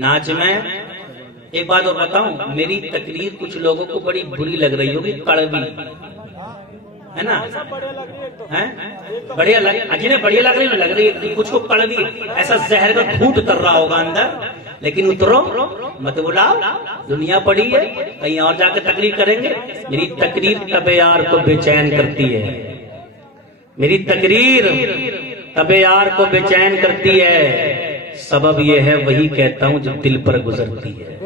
ناچ میں ایک بات اور بتاؤں، میری تقریر کچھ لوگوں کو بڑی بری لگ رہی ہوگی، کڑوی ہے نا، بڑھیا جنہیں بڑھیا لگ رہی ہے، کچھ کو کڑوی ایسا زہر کا گھونٹ اتر رہا ہوگا اندر، لیکن اترو مت بلاؤ، دنیا پڑی ہے، کہیں اور جا کے تقریر کریں گے۔ میری تقریر طب یار کو بے چین کرتی ہے، میری تقریر طب یار کو بے چین کرتی ہے، سبب یہ ہے وہی کہتا ہوں جو دل پر گزرتی ہے۔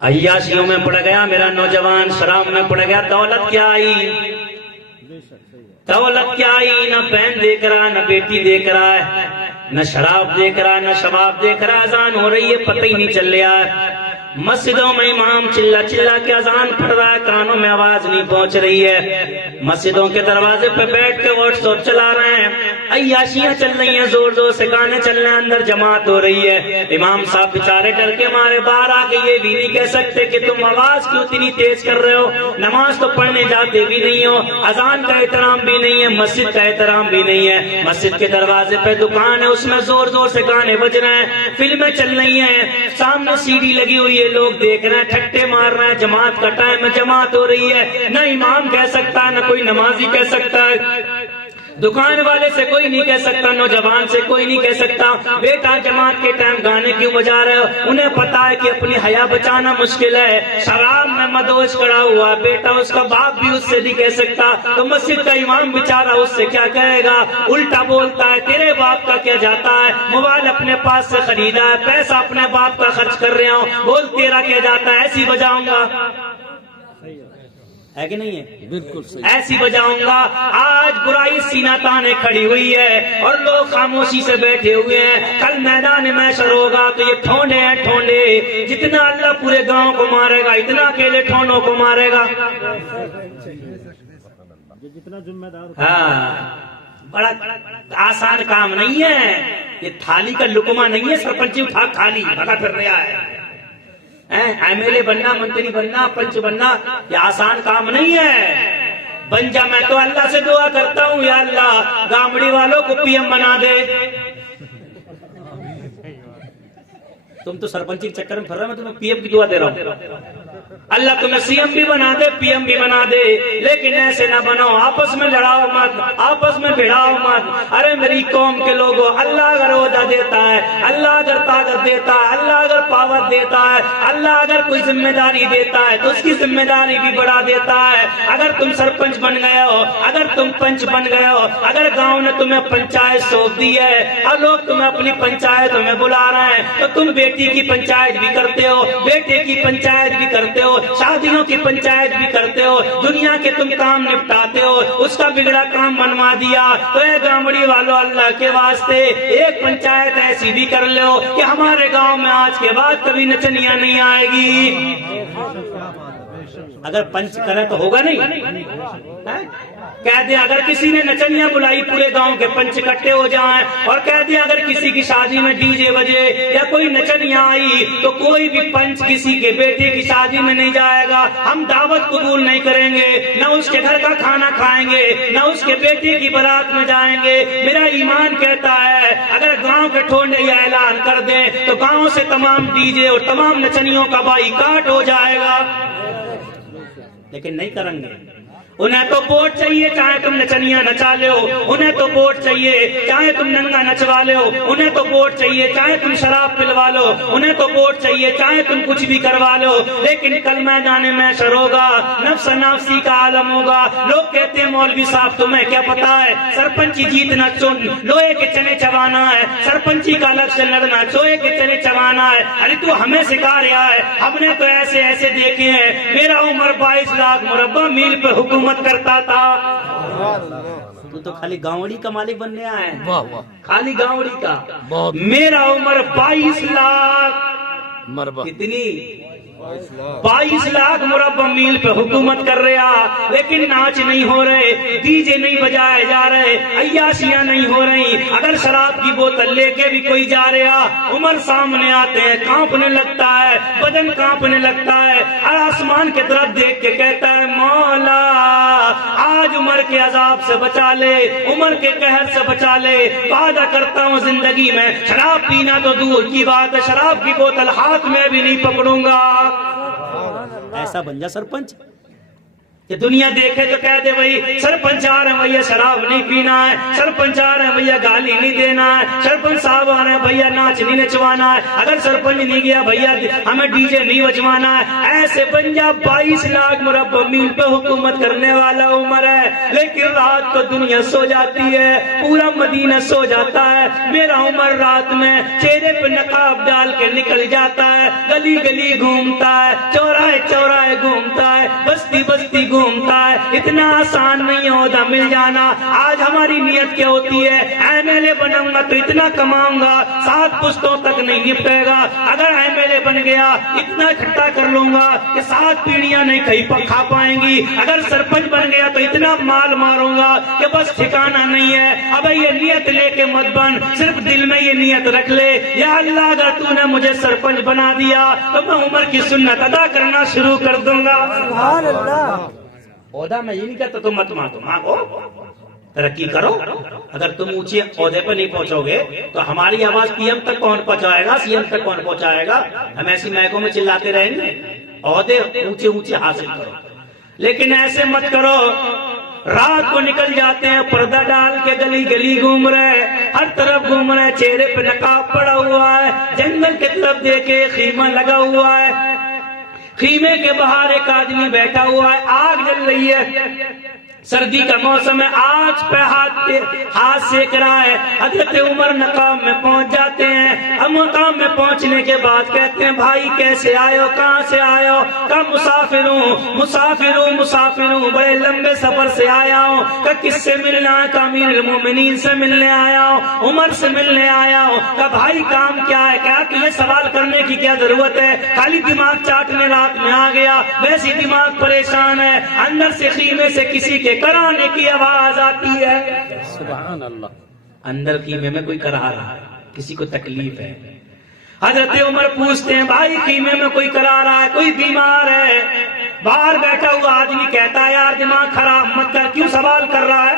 عیاشیوں میں پڑ گیا میرا نوجوان، شراب میں پڑ گیا، دولت کیا آئی، دولت کیا آئی، نہ بہن دیکھ رہا، نہ بیٹی دیکھ رہا ہے، نہ شراب دیکھ رہا، نہ شباب دیکھ رہا، اذان ہو رہی ہے پتہ ہی نہیں چل رہا ہے، مسجدوں میں امام چلا چلا کے اذان پڑھ رہا ہے، کانوں میں آواز نہیں پہنچ رہی ہے، مسجدوں کے دروازے پہ بیٹھ کے واٹس ایپ چلا رہے ہیں، عیاشیاں چل رہی ہیں، زور زور سے گانے چل رہے ہیں، اندر جماعت ہو رہی ہے، امام صاحب بیچارے ڈر کے مارے باہر آ کے یہ بھی نہیں کہہ سکتے کہ تم آواز کیوں اتنی تیز کر رہے ہو، نماز تو پڑھنے جاتے بھی نہیں ہو، اذان کا احترام بھی نہیں ہے، مسجد کا احترام بھی نہیں ہے، مسجد کے دروازے پہ دکان ہے، اس میں زور زور سے گانے بج رہے ہیں، فلمیں چل رہی ہیں، سامنے سی ڈی لگی ہوئی ہے، لوگ دیکھ رہے ہیں، ٹھٹے مار رہے ہیں، جماعت کا ٹائم ہے، جماعت ہو رہی ہے، نہ امام کہہ سکتا ہے، نہ کوئی نمازی کہہ سکتا ہے، دکان والے سے کوئی نہیں کہہ سکتا، نوجوان سے کوئی نہیں کہہ سکتا بیٹا جماعت کے ٹائم گانے کیوں بجا رہے ہو، انہیں پتا ہے کہ اپنی حیا بچانا مشکل ہے، شراب میں مدوش کھڑا ہوا بیٹا، اس کا باپ بھی اس سے نہیں کہہ سکتا، تو مسجد کا امام بیچارہ اس سے کیا کہے گا، الٹا بولتا ہے تیرے باپ کا کیا جاتا ہے، موبائل اپنے پاس سے خریدا ہے، پیسہ اپنے باپ کا خرچ کر رہا ہوں، بول تیرا کیا جاتا ہے، ایسی بجاؤں گا، ہے کہ نہیں ہے، بالکل ایسی بجاؤں گا۔ آج برائی سینہ تانے کھڑی ہوئی ہے اور لوگ خاموشی سے بیٹھے ہوئے ہیں، کل میدان محشر ہوگا تو یہ ٹھونڈے ہیں ٹھونڈے، جتنا اللہ پورے گاؤں کو مارے گا اتنا اکیلے ٹھونڈوں کو مارے گا۔ ہاں بڑا آسان کام نہیں ہے، یہ تھالی کا لقمہ نہیں ہے، سرپنچی اٹھا کھا لی بھگا پھر رہا ہے، ایم ایل اے بننا، منتری بننا، پنچ بننا یہ آسان کام نہیں ہے، بن جا۔ میں تو اللہ سے دعا کرتا ہوں یا اللہ گامڑی والوں کو پی ایم بنا دے، تم تو سرپنچی کے چکر میں پھر رہے، میں تمہیں پی ایم کی دعا دے رہا ہوں، اللہ تمہیں سی ایم بھی بنا دے، پی ایم بھی بنا دے، لیکن ایسے نہ بنو، آپس میں لڑاؤ مت، آپس میں بھڑاؤ مت۔ ارے میری قوم کے لوگوں، اللہ اگر عہدہ دیتا ہے، اللہ اگر طاقت دیتا ہے، اللہ اگر پاور دیتا ہے، اللہ اگر کوئی ذمہ داری دیتا ہے تو اس کی ذمہ داری بھی بڑھا دیتا ہے۔ اگر تم سرپنچ بن گئے ہو، اگر تم پنچ بن گئے ہو، اگر گاؤں نے تمہیں پنچایت سونپ دی ہے اور لوگ تمہیں اپنی پنچایت میں بلا رہے ہیں تو تم بیٹی کی پنچایت بھی کرتے ہو، بیٹے کی پنچایت بھی کرتے ہو، شادیوں کی پنچایت بھی کرتے ہو, دنیا کے تم کام نپٹاتے ہو, اس کا بگڑا کام بنوا دیا. تو اے گامڑی والو, اللہ کے واسطے ایک پنچایت ایسی بھی کر لو کہ ہمارے گاؤں میں آج کے بعد کبھی نچنیاں نہیں آئے گی. اگر پنچ کرے تو ہوگا نہیں. کہہ دیں اگر کسی نے نچنیاں بلائی پورے گاؤں کے پنچ اکٹھے ہو جائیں, اور کہہ دیں اگر کسی کی شادی میں ڈی جے بجے یا کوئی نچنیاں آئی تو کوئی بھی پنچ کسی کے بیٹے کی شادی میں نہیں جائے گا. ہم دعوت قبول نہیں کریں گے, نہ اس کے گھر کا کھانا کھائیں گے, نہ اس کے بیٹے کی بارات میں جائیں گے. میرا ایمان کہتا ہے اگر گاؤں کے ٹھونڈے یہ اعلان کر دیں تو گاؤں سے تمام ڈی جے اور تمام نچنیوں کا بائیکاٹ ہو جائے گا. لیکن نہیں کریں گے. انہیں تو ووٹ چاہیے چاہے تم نچنیاں نچا لے ہو, انہیں تو ووٹ چاہیے چاہے تم ننگا نچوا لے ہو, انہیں تو ووٹ چاہیے چاہے تم شراب پلوا لو, انہیں تو ووٹ چاہیے چاہے تم کچھ بھی کروا لو. لیکن کل میدان محشر ہوگا, نفس نفسی کا عالم ہوگا. لوگ کہتے ہیں مولوی صاحب تمہیں کیا پتا ہے, سرپنچی جیتنا لوہے کے چنے چبانا ہے, سرپنچی کا الگ سے لڑنا چوہے کے چنے چبانا ہے. ارے تو ہمیں سکھا رہا ہے, ہم نے تو ایسے ایسے دیکھے ہیں. میرا عمر 22 لاکھ مربع میل پہ حکومت کرتا تھا. تو خالی گاؤڑی کا مالک بننے آئے ہیں, واہ واہ, خالی گاؤڑی کا. بہت میرا عمر 22 لاکھ مربع, کتنی 22 لاکھ مربع میل پہ حکومت کر رہا, لیکن ناچ نہیں ہو رہے, ڈی جے نہیں بجائے جا رہے, عیاشیاں نہیں ہو رہی. اگر شراب کی بوتل لے کے بھی کوئی جا رہا, عمر سامنے آتے ہیں کانپنے لگتا ہے, بدن کانپنے لگتا ہے, اور آسمان کی طرف دیکھ کے کہتا ہے مولا آج عمر کے عذاب سے بچا لے, عمر کے قہر سے بچا لے. وعدہ کرتا ہوں زندگی میں شراب پینا تو دور کی بات ہے, شراب کی بوتل ہاتھ میں بھی نہیں پکڑوں گا. ایسا بن جا سرپنچ کہ دنیا دیکھے تو کہہ دے بھائی سرپنچ آ رہے ہیں بھیا شراب نہیں پینا ہے, سرپنچ آ رہے ہیں بھیا گالی نہیں دینا ہے, سرپنچ صاحب آ رہے ہیں بھیا ناچ نہیں نچوانا ہے, اگر سرپنچ نہیں گیا بھیا ہمیں ڈی جے نہیں بجوانا ہے. ایسے بن جا 22 لاکھ مربع میل پہ حکومت کرنے والا عمر ہے. لیکن رات کو دنیا سو جاتی ہے, پورا مدینہ سو جاتا ہے. میرا عمر رات میں چہرے پہ نقاب ڈال کے نکل جاتا ہے, گلی گلی گھومتا ہے, چوراہے چوراہے گھومتا ہے, بستی بستی گھومتا ہے. اتنا آسان نہیں ہوتا مل جانا. آج ہماری نیت کیا ہوتی ہے, ایم ایل اے بنوں گا تو اتنا کماؤں گا 7 پشتوں تک نہیں نپٹے گا. اگر ایم ایل اے بن گیا اتنا اکٹھا کر لوں گا کہ 7 پیڑیاں نہیں کھا پائیں گی. اگر سرپنچ بن گیا تو اتنا مال ماروں گا کہ بس ٹھکانا نہیں ہے. اب یہ نیت لے کے مت بن, صرف دل میں یہ نیت رکھ لے, یا اللہ اگر تو نے مجھے سرپنچ بنا دیا تو میں عمر کی سنت ادا کرنا شروع کر دوں گا. سبحان اللہ. عہدہ میں یہ نہیں کہتا تم مت مانگو, ترقی کرو. اگر تم اونچے عہدے پہ نہیں پہنچو گے تو ہماری آواز پی ایم تک کون پہنچائے گا, سی ایم تک کون پہنچائے گا. ہم ایسی محکموں میں چلاتے رہیں گے. عہدے اونچے اونچے حاصل کرو, لیکن ایسے مت کرو رات کو نکل جاتے ہیں پردہ ڈال کے گلی گلی گھوم رہے, ہر طرف گھوم رہے, چہرے پہ نقاب پڑا ہوا ہے. جنگل کی طرف دیکھے خیمہ لگا ہوا ہے, خیمے کے باہر ایک آدمی بیٹھا ہوا ہے, آگ جل رہی ہے, سردی کا موسم ہے, آج پہ ہاتھ سیک رہا ہے. حضرت عمر مقام میں پہنچ جاتے ہیں. اب مقام میں پہنچنے کے بعد کہتے ہیں بھائی کیسے آئے ہو, کہاں سے آئے ہو؟ کہ مسافر ہوں, بڑے لمبے سفر سے آیا ہوں. کہ کس سے ملنا ہے؟ کہ امیر المومنین سے ملنے آیا ہوں, عمر سے ملنے آیا ہوں. کہ بھائی کام کیا ہے؟ کہا کہ یہ سوال کرنے کی کیا ضرورت ہے, خالی دماغ چاٹنے رات میں آ گیا, ویسی دماغ پریشان ہے. اندر سے خیمے سے کسی کے کرانے کی آواز آتی ہے. سبحان اللہ. اندر خیمے میں کوئی کرا رہا ہے, کسی کو تکلیف ہے. حضرت عمر پوچھتے ہیں بھائی خیمے میں کوئی کرا رہا ہے, کوئی بیمار ہے؟ باہر بیٹھا ہوا آدمی کہتا ہے یار دماغ خراب مت کر, کیوں سوال کر رہا ہے؟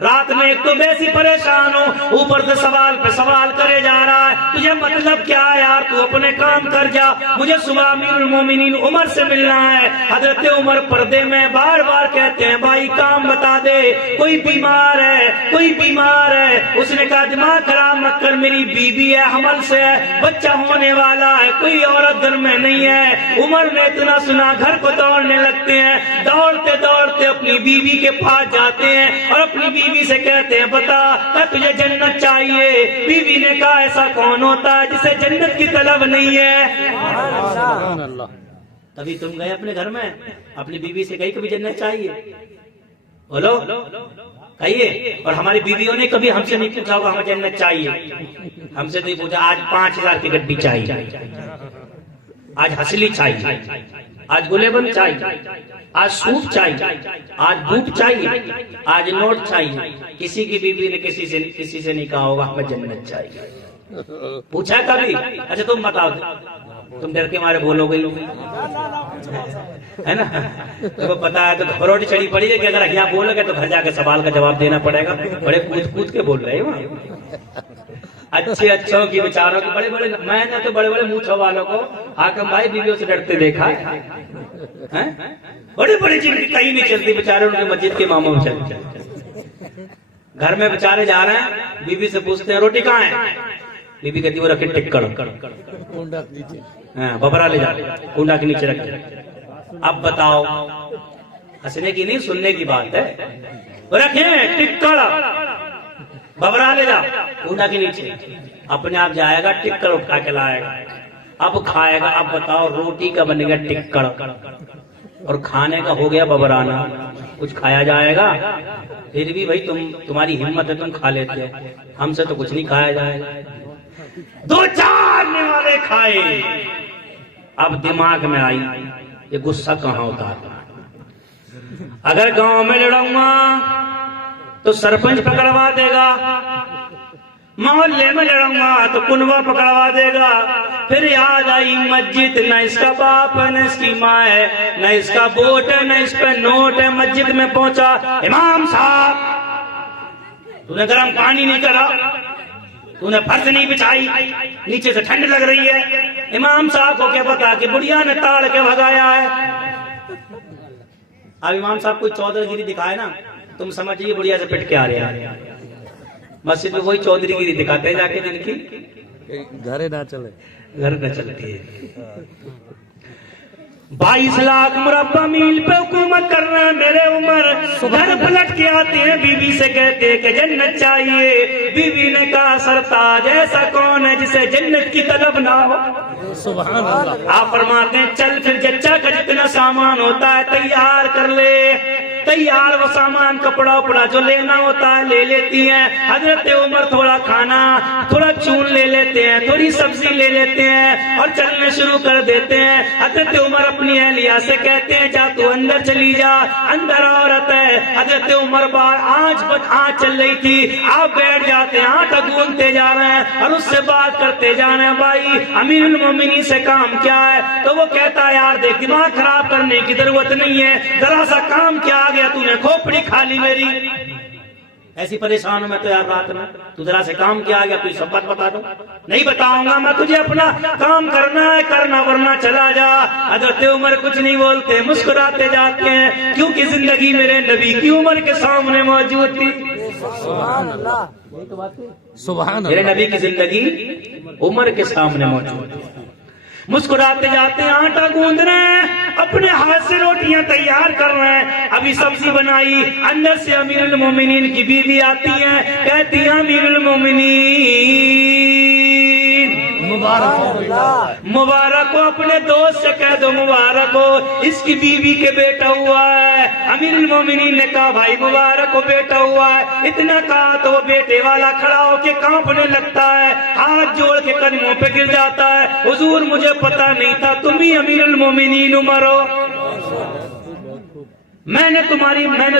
رات میں ایک تو ویسی پریشان ہو, اوپر سے سوال پہ سوال کرے جا رہا ہے. تجھے مطلب کیا ہے یار, تو اپنے کام کر جا, مجھے صبح امیر المومنین عمر سے ملنا ہے. حضرت عمر پردے میں بار بار کہتے ہیں بھائی کام بتا دے, کوئی بیمار ہے, کوئی بیمار ہے. اس نے کہا دماغ خراب مت کر, میری بیوی ہے, حمل سے ہے, بچہ ہونے والا ہے, کوئی عورت گھر میں نہیں ہے. عمر نے اتنا سنا گھر کو دوڑنے لگتے ہیں, دوڑتے دوڑتے اپنی بیوی کے پاس جاتے ہیں اور اپنی بیوی سے کہتے ہیں بتا کہ تجھے جنت چاہیے. بیوی نے کہا ایسا کون ہوتا ہے جسے جنت کی طلب نہیں ہے؟ سبحان اللہ. کبھی تم گئے اپنے گھر میں اپنی بیوی سے کہی کبھی جنت چاہیے؟ بولو کہیے. اور ہماری بیویوں نے کبھی ہم سے نہیں پوچھا ہوگا ہمیں جنت چاہیے. ہم سے نہیں پوچھا آج 5,000 کی گڈی چاہیے, آج ہسلی چاہیے, آج گلے بند چاہیے, آج سوٹ چاہیے, آج بوٹ چاہیے, آج نوٹ چاہیے. کسی کی بیوی نے کسی سے نہیں کہا ہوگا ہمیں جنت چاہیے. پوچھا کبھی؟ اچھا تم بتاؤ, تم ڈر کے مارے بولو گئی ہے نا. تمہیں پتا ہے تو گھبراہٹ چڑھی پڑی ہے کہ اگر یہاں بولو گے تو گھر جا کے سوال کا جواب دینا پڑے گا. بڑے کود کے بول رہے ہیں اچھے اچھوں کی بیچاروں کے بڑے بڑے. میں نے تو بڑے بڑے منہ والوں کو حاکم بھائی بیویوں سے ڈرتے دیکھا ہے. بڑے بڑے جن کی کہیں نہیں چلتی بیچارے ان کی مسجد کے اماموں میں چلتے. گھر میں بیچارے جا رہے ہیں, بیوی سے پوچھتے ہیں روٹی کہاں ہے؟ بیوی کہتی وہ رکھے ٹکڑ ببرا لے جا کنڈا کے نیچے رکھے. اب بتاؤ, ہنسنے کی نہیں سننے کی بات ہے. رکھے ٹکڑ ببرا لے جا کنڈا کے نیچے. اپنے آپ جائے گا ٹکڑ اٹھا کے لائے گا, اب کھائے گا. اب بتاؤ روٹی کا بنے گا ٹکڑ اور کھانے کا ہو گیا ببرانا. کچھ کھایا جائے گا؟ پھر بھی بھائی تمہاری ہمت ہے تم کھا لیتے ہو, ہم سے تو کچھ نہیں کھایا جائے گا. 2-4 والے کھائے. اب دماغ میں آئی یہ غصہ کہاں ہوتا ہے. اگر گاؤں میں لڑوں گا تو سرپنچ پکڑوا دے گا, محلے میں لڑوں گا تو کنوا پکڑوا دے گا. پھر یاد آئی مسجد, نہ اس کا باپ ہے نہ اس کی ماں ہے, نہ اس کا ووٹ ہے نہ اس پہ نوٹ ہے. مسجد میں پہنچا, امام صاحب تو نے گرم پانی نہیں کرا, تو نے فرش نہیں بچھائی, نیچے سے ٹھنڈ لگ رہی ہے. امام صاحب کو کیا پتا کہ بڑھیا نے تاڑ کے بھگایا ہے. اب امام صاحب کوئی چودھری گیری دکھائے نا, تم سمجھیے بڑھیا سے پٹ کے آ رہے ہیں. مسجد میں وہی چودھری گیری دکھاتے ہیں جا کے جن کی گھر نہ چلے, گھر نہ چلتی ہے. 22 لاکھ مربع میل پہ حکومت کر رہے ہیں میرے عمر. گھر پلٹ کے آتے ہیں, بیوی سے کہتے ہیں کہ جنت چاہیے. بیوی نے کہا سرتاج ایسا کون ہے جسے جنت کی طلب نہ ہو؟ سبحان اللہ. آپ فرماتے ہیں چل پھر جچا کا جتنا سامان ہوتا ہے تیار کر لے. تیار وہ سامان کپڑا اپڑا جو لینا ہوتا ہے لے لیتی ہیں. حضرت عمر تھوڑا کھانا, تھوڑا چون لے لیتے ہیں, تھوڑی سبزی لے لیتے ہیں اور چلنے شروع کر دیتے ہیں. حضرت عمر اپنی اہلیہ سے کہتے ہیں جا تو اندر چلی جا, اندر عورت ہے. حضرت عمر بار آنچ چل رہی تھی, آپ بیٹھ جاتے ہیں, آٹا گوندتے جا رہے ہیں اور اس سے بات کرتے جا رہے ہیں بھائی امیر المومنین سے کام کیا ہے؟ تو وہ کہتا ہے یار دیکھ دماغ خراب کرنے کی ضرورت نہیں ہے, ذرا سا کام کیا آ گیا, تو نے کھوپڑی کھا لی میری. ایسی پریشان ہوں میں تو یار رات میں, تو ذرا سے کام کیا آ گیا, تو سب بات بتا دو. نہیں بتاؤں گا میں تجھے, اپنا کام کرنا ہے کرنا ورنہ چلا جا. حضرت عمر کچھ نہیں بولتے, مسکراتے جاتے ہیں, کیونکہ زندگی میرے نبی کی عمر کے سامنے موجود تھی. سبحان اللہ, سبحان میرے اللہ. نبی کی زندگی عمر کے سامنے موجود ہے. مسکراتے جاتے ہیں, آٹا گوندھ رہے ہیں, اپنے ہاتھ سے روٹیاں تیار کر رہے ہیں. ابھی سبزی بنائی, اندر سے امیر المومنین کی بیوی آتی ہیں, کہتی ہیں امیر المومنین مبارک ہو, اپنے دوست سے کہہ دو مبارک ہو, اس کی بیوی کے بیٹا ہوا ہے. امیر المومنین نے کہا بھائی مبارک ہو, بیٹا ہوا ہے. اتنا کہا تو وہ بیٹے والا کھڑا ہو کے کانپنے لگتا ہے, ہاتھ جوڑ کے قدموں پہ گر جاتا ہے. حضور مجھے پتا نہیں تھا تم ہی امیر المومنین عمر ہو, میں نے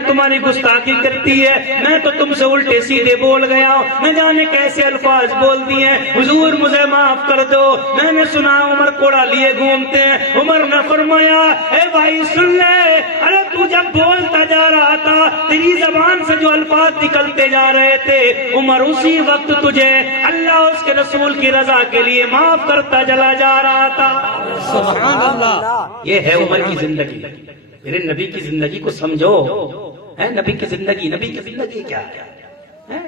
تمہاری گستاخی کرتی ہے, میں تو تم سے الٹے سیدھے بول گیا ہوں, نہ جانے کیسے الفاظ بول دیے ہیں. حضور مجھے معاف کر دو, میں نے سنا عمر کوڑا لیے گھومتے ہیں. عمر نے فرمایا اے بھائی سن لے, ارے تو جب بولتا جا رہا تھا تیری زبان سے جو الفاظ نکلتے جا رہے تھے, عمر اسی وقت تجھے اللہ اس کے رسول کی رضا کے لیے معاف کرتا چلا جا رہا تھا. سبحان اللہ. یہ ہے عمر کی زندگی. میرے نبی کی زندگی کو سمجھو, ہے نبی کی زندگی کیا ہے,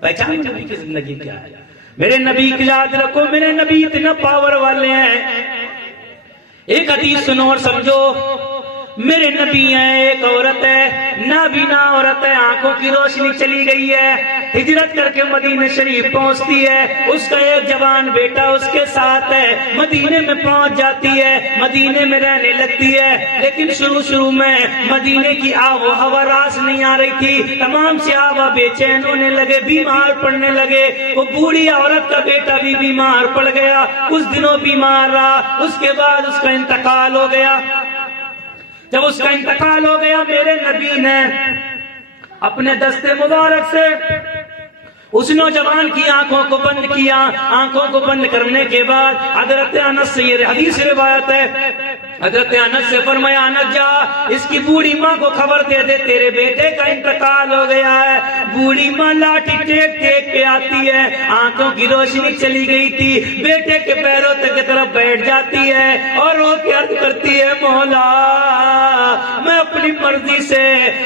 پہچان نبی کی زندگی کیا ہے. میرے نبی کی یاد رکھو, میرے نبی اتنا پاور والے ہیں. ایک حدیث سنو اور سمجھو. میرے نبی ہیں، ایک عورت ہے، نابینا عورت ہے، آنکھوں کی روشنی چلی گئی ہے، ہجرت کر کے مدینہ شریف پہنچتی ہے، اس کا ایک جوان بیٹا اس کے ساتھ ہے، مدینے میں پہنچ جاتی ہے، مدینے میں رہنے لگتی ہے، لیکن شروع میں مدینے کی آب و ہوا راس نہیں آ رہی تھی، تمام صحابہ بے چین ہونے لگے، بیمار پڑنے لگے، وہ بوڑھی عورت کا بیٹا بھی بیمار پڑ گیا، کچھ دنوں بیمار رہا، اس کے بعد اس کا انتقال ہو گیا۔ جب اس کا انتقال ہو گیا، میرے نبی نے اپنے دست مبارک سے اس نوجوان کی آنکھوں کو بند کیا، آنکھوں کو بند کرنے کے بعد حضرت انس سے یہ حدیث روایت ہے، حضرت انس سے فرمایا انس جا اس کی بوڑھی ماں کو خبر دے دے تیرے بیٹے کا انتقال ہو گیا ہے۔ بوڑھی ماں لاٹھی ٹیک ٹیک کے آتی ہے، آنکھوں کی روشنی چلی گئی تھی، بیٹے کے پیروں تک کی طرف بیٹھ جاتی ہے اور رو کے عرض کرتی ہے مولا میں اپنی مرضی سے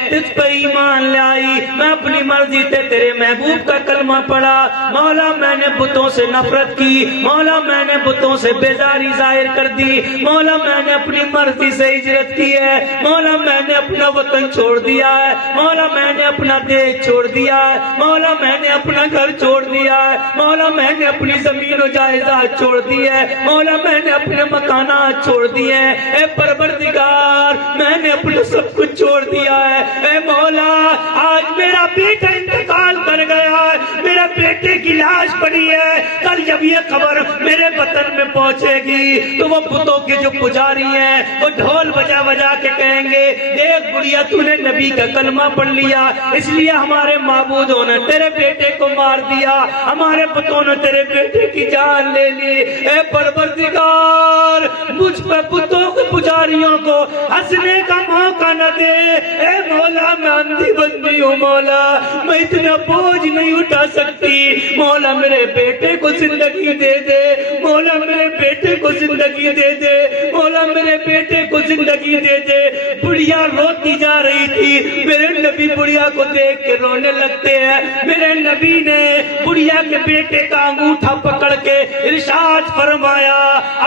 تجھ پر ایمان لائی، میں اپنی مرضی سے تیرے محبوب کا کلمہ پڑھا، مولا میں نے بتوں سے نفرت کی، مولا میں نے بتوں سے بیزاری ظاہر کر دی، مولا میں نے اپنی مرضی سے ہجرت کی ہے، مولا میں نے اپنا وطن چھوڑ دیا ہے، مولا میں نے اپنا دیش چھوڑ دیا ہے، مولا میں نے اپنا گھر چھوڑ دیا ہے، مولا میں نے اپنی زمین و جائیداد چھوڑ دی ہے، مولا میں نے اپنے مکانات چھوڑ دیے ہیں، اے پروردگار میں نے اپنا سب کچھ چھوڑ دیا ہے، اے مولا آج میرا بیٹا انتقال کر گیا ہے، میرے بیٹے کی لاش پڑی ہے، کل جب یہ خبر میرے وطن میں پہنچے گی تو وہ بتوں کے جو پجاری ہیں وہ ڈھول بجا بجا کے کہیں گے دیکھ بڑھیا تو نے نبی کا کلمہ پڑھ لیا اس لیے ہمارے معبودوں نے تیرے بیٹے کو مار دیا، ہمارے بتوں نے تیرے بیٹے کی جان لے لی، اے پروردگار مجھ پہ بتوں کے پجاریوں کو ہنسنے کا موقع نہ دے، اے مولا میں اندھی بندی ہوں، مولا میں اتنا بوجھ نہیں اٹھا سکتی، مولا میرے بیٹے کو زندگی دے دے، مولا میرے بیٹے کو زندگی دے دے، مولا میرے بیٹے کو زندگی دے دے۔ بڑھیا روتی جا رہی تھی، میرے نبی بڑھیا کو دیکھ کے رونے لگتے ہیں، میرے نبی نے بڑھیا کے بیٹے کا انگوٹھا پکڑ کے ارشاد فرمایا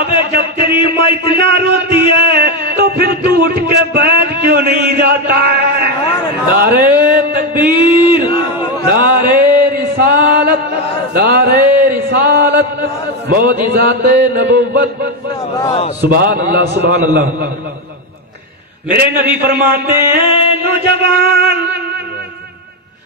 ابے جب تیری ماں اتنا روتی ہے تو پھر تو اٹھ کے بیٹھ کیوں نہیں جاتا ہے؟ نعرے تکبیر، نعرے رسالت، نعرے رسالت، معجزات نبوت، سبحان اللہ سبحان اللہ۔ میرے نبی فرماتے ہیں نوجوان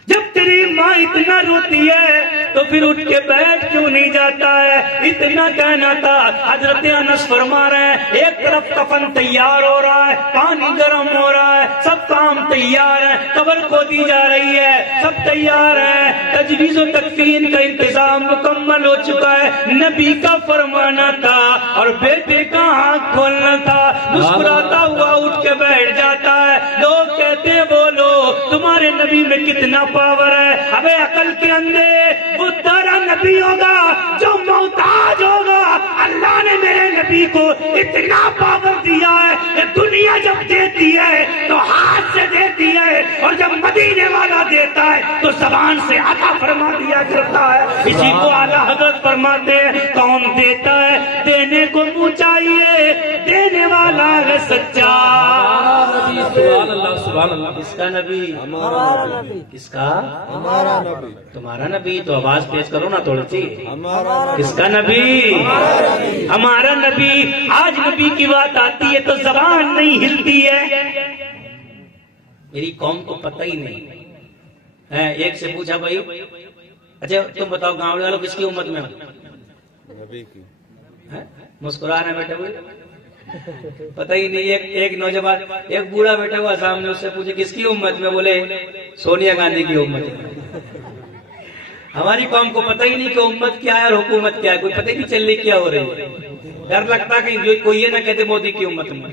جب تیری ماں اتنا روتی ہے تو پھر اٹھ کے بیٹھ کیوں نہیں جاتا ہے؟ اتنا کہنا تھا، حضرت انس فرما رہے ہیں ایک طرف کفن تیار ہو رہا ہے، پانی گرم ہو رہا ہے، سب کام تیار ہے، قبر کھودی جا رہی ہے، سب تیار ہے، تجویز و تکفین کا انتظام مکمل ہو چکا ہے، نبی کا فرمانا تھا اور بیٹے کا آنکھ کھولنا تھا، مسکراتا ہوا اٹھ کے بیٹھ جاتا ہے۔ لوگ کہتے ہیں بولو تمہارے نبی میں کتنا پاور ہے، ابے عقل کے اندھے وہ تیرا نبی ہوگا جو محتاج ہوگا، اللہ نے میرے نبی کو اتنا پاور دیا ہے کہ دنیا جب دیتی ہے تو ہاتھ سے دیتی ہے اور جب مدینے والا دیتا ہے تو زبان سے عطا فرما دیا کرتا ہے۔ اسی کو اعلیٰ حضرت فرماتے ہیں کون دیتا ہے دینے کو منہ چاہیے، دینے والا ہے سچا۔ سبحان اللہ سبحان اللہ۔ کس کا نبی؟ کس کا؟ تمہارا نبی۔ تو آواز تیز کرو نا تھوڑی سی۔ کس کا نبی؟ ہمارا نبی۔ آج نبی کی بات آتی ہے تو زبان نہیں ہلتی ہے، میری قوم کو پتہ ہی نہیں ہے۔ ایک سے پوچھا بھائی اچھا تم بتاؤ گاؤں والوں کس کی امت میں ہو؟ نبی کی۔ مسکرانا بیٹھے ہوئے پتہ ہی نہیں۔ ایک نوجوان ایک بوڑھا بیٹھا ہوا سامنے، اس سے پوچھے کس کی امت میں؟ بولے سونیا گاندھی کی امت میں۔ ہماری قوم کو پتہ ہی نہیں کہ امت کیا ہے اور حکومت کیا ہے، کوئی پتہ ہی نہیں چل رہی کیا ہو رہی ہے۔ ڈر لگتا کہ کوئی یہ نہ کہتے مودی کی امت میں۔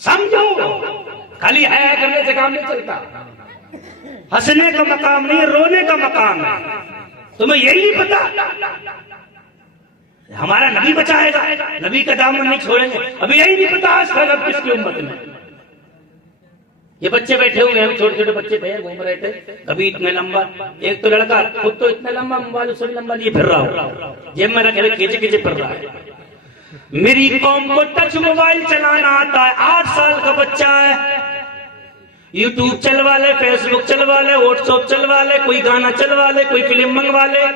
سمجھو خالی ہے کرنے سے کام نہیں چلتا، ہنسنے کا مقام نہیں، رونے کا مقام ہے۔ تمہیں یہی نہیں پتا ہمارا نبی بچائے گا، نبی کا دامن نہیں چھوڑیں گے؟ ابھی یہی نہیں پتا اس کا رب کس کی امت میں۔ یہ بچے بیٹھے ہوئے ہیں، چھوٹے چھوٹے بچے تھے گھوم رہے تھے، کبھی اتنے لمبا، ایک تو لڑکا خود تو اتنا لمبا موبائل اس سے بھی لمبا لیے پھر رہا ہو، جیب میں رکھے کھینچے کھینچے پھر رہا ہے۔ میری قوم کو ٹچ موبائل چلانا آتا ہے، 8 سال کا بچہ ہے، یوٹیوب چلوا لے، فیس بک چلوا لے، واٹس ایپ چلوا لے، کوئی گانا چلوا لے، کوئی فلم منگوا لے،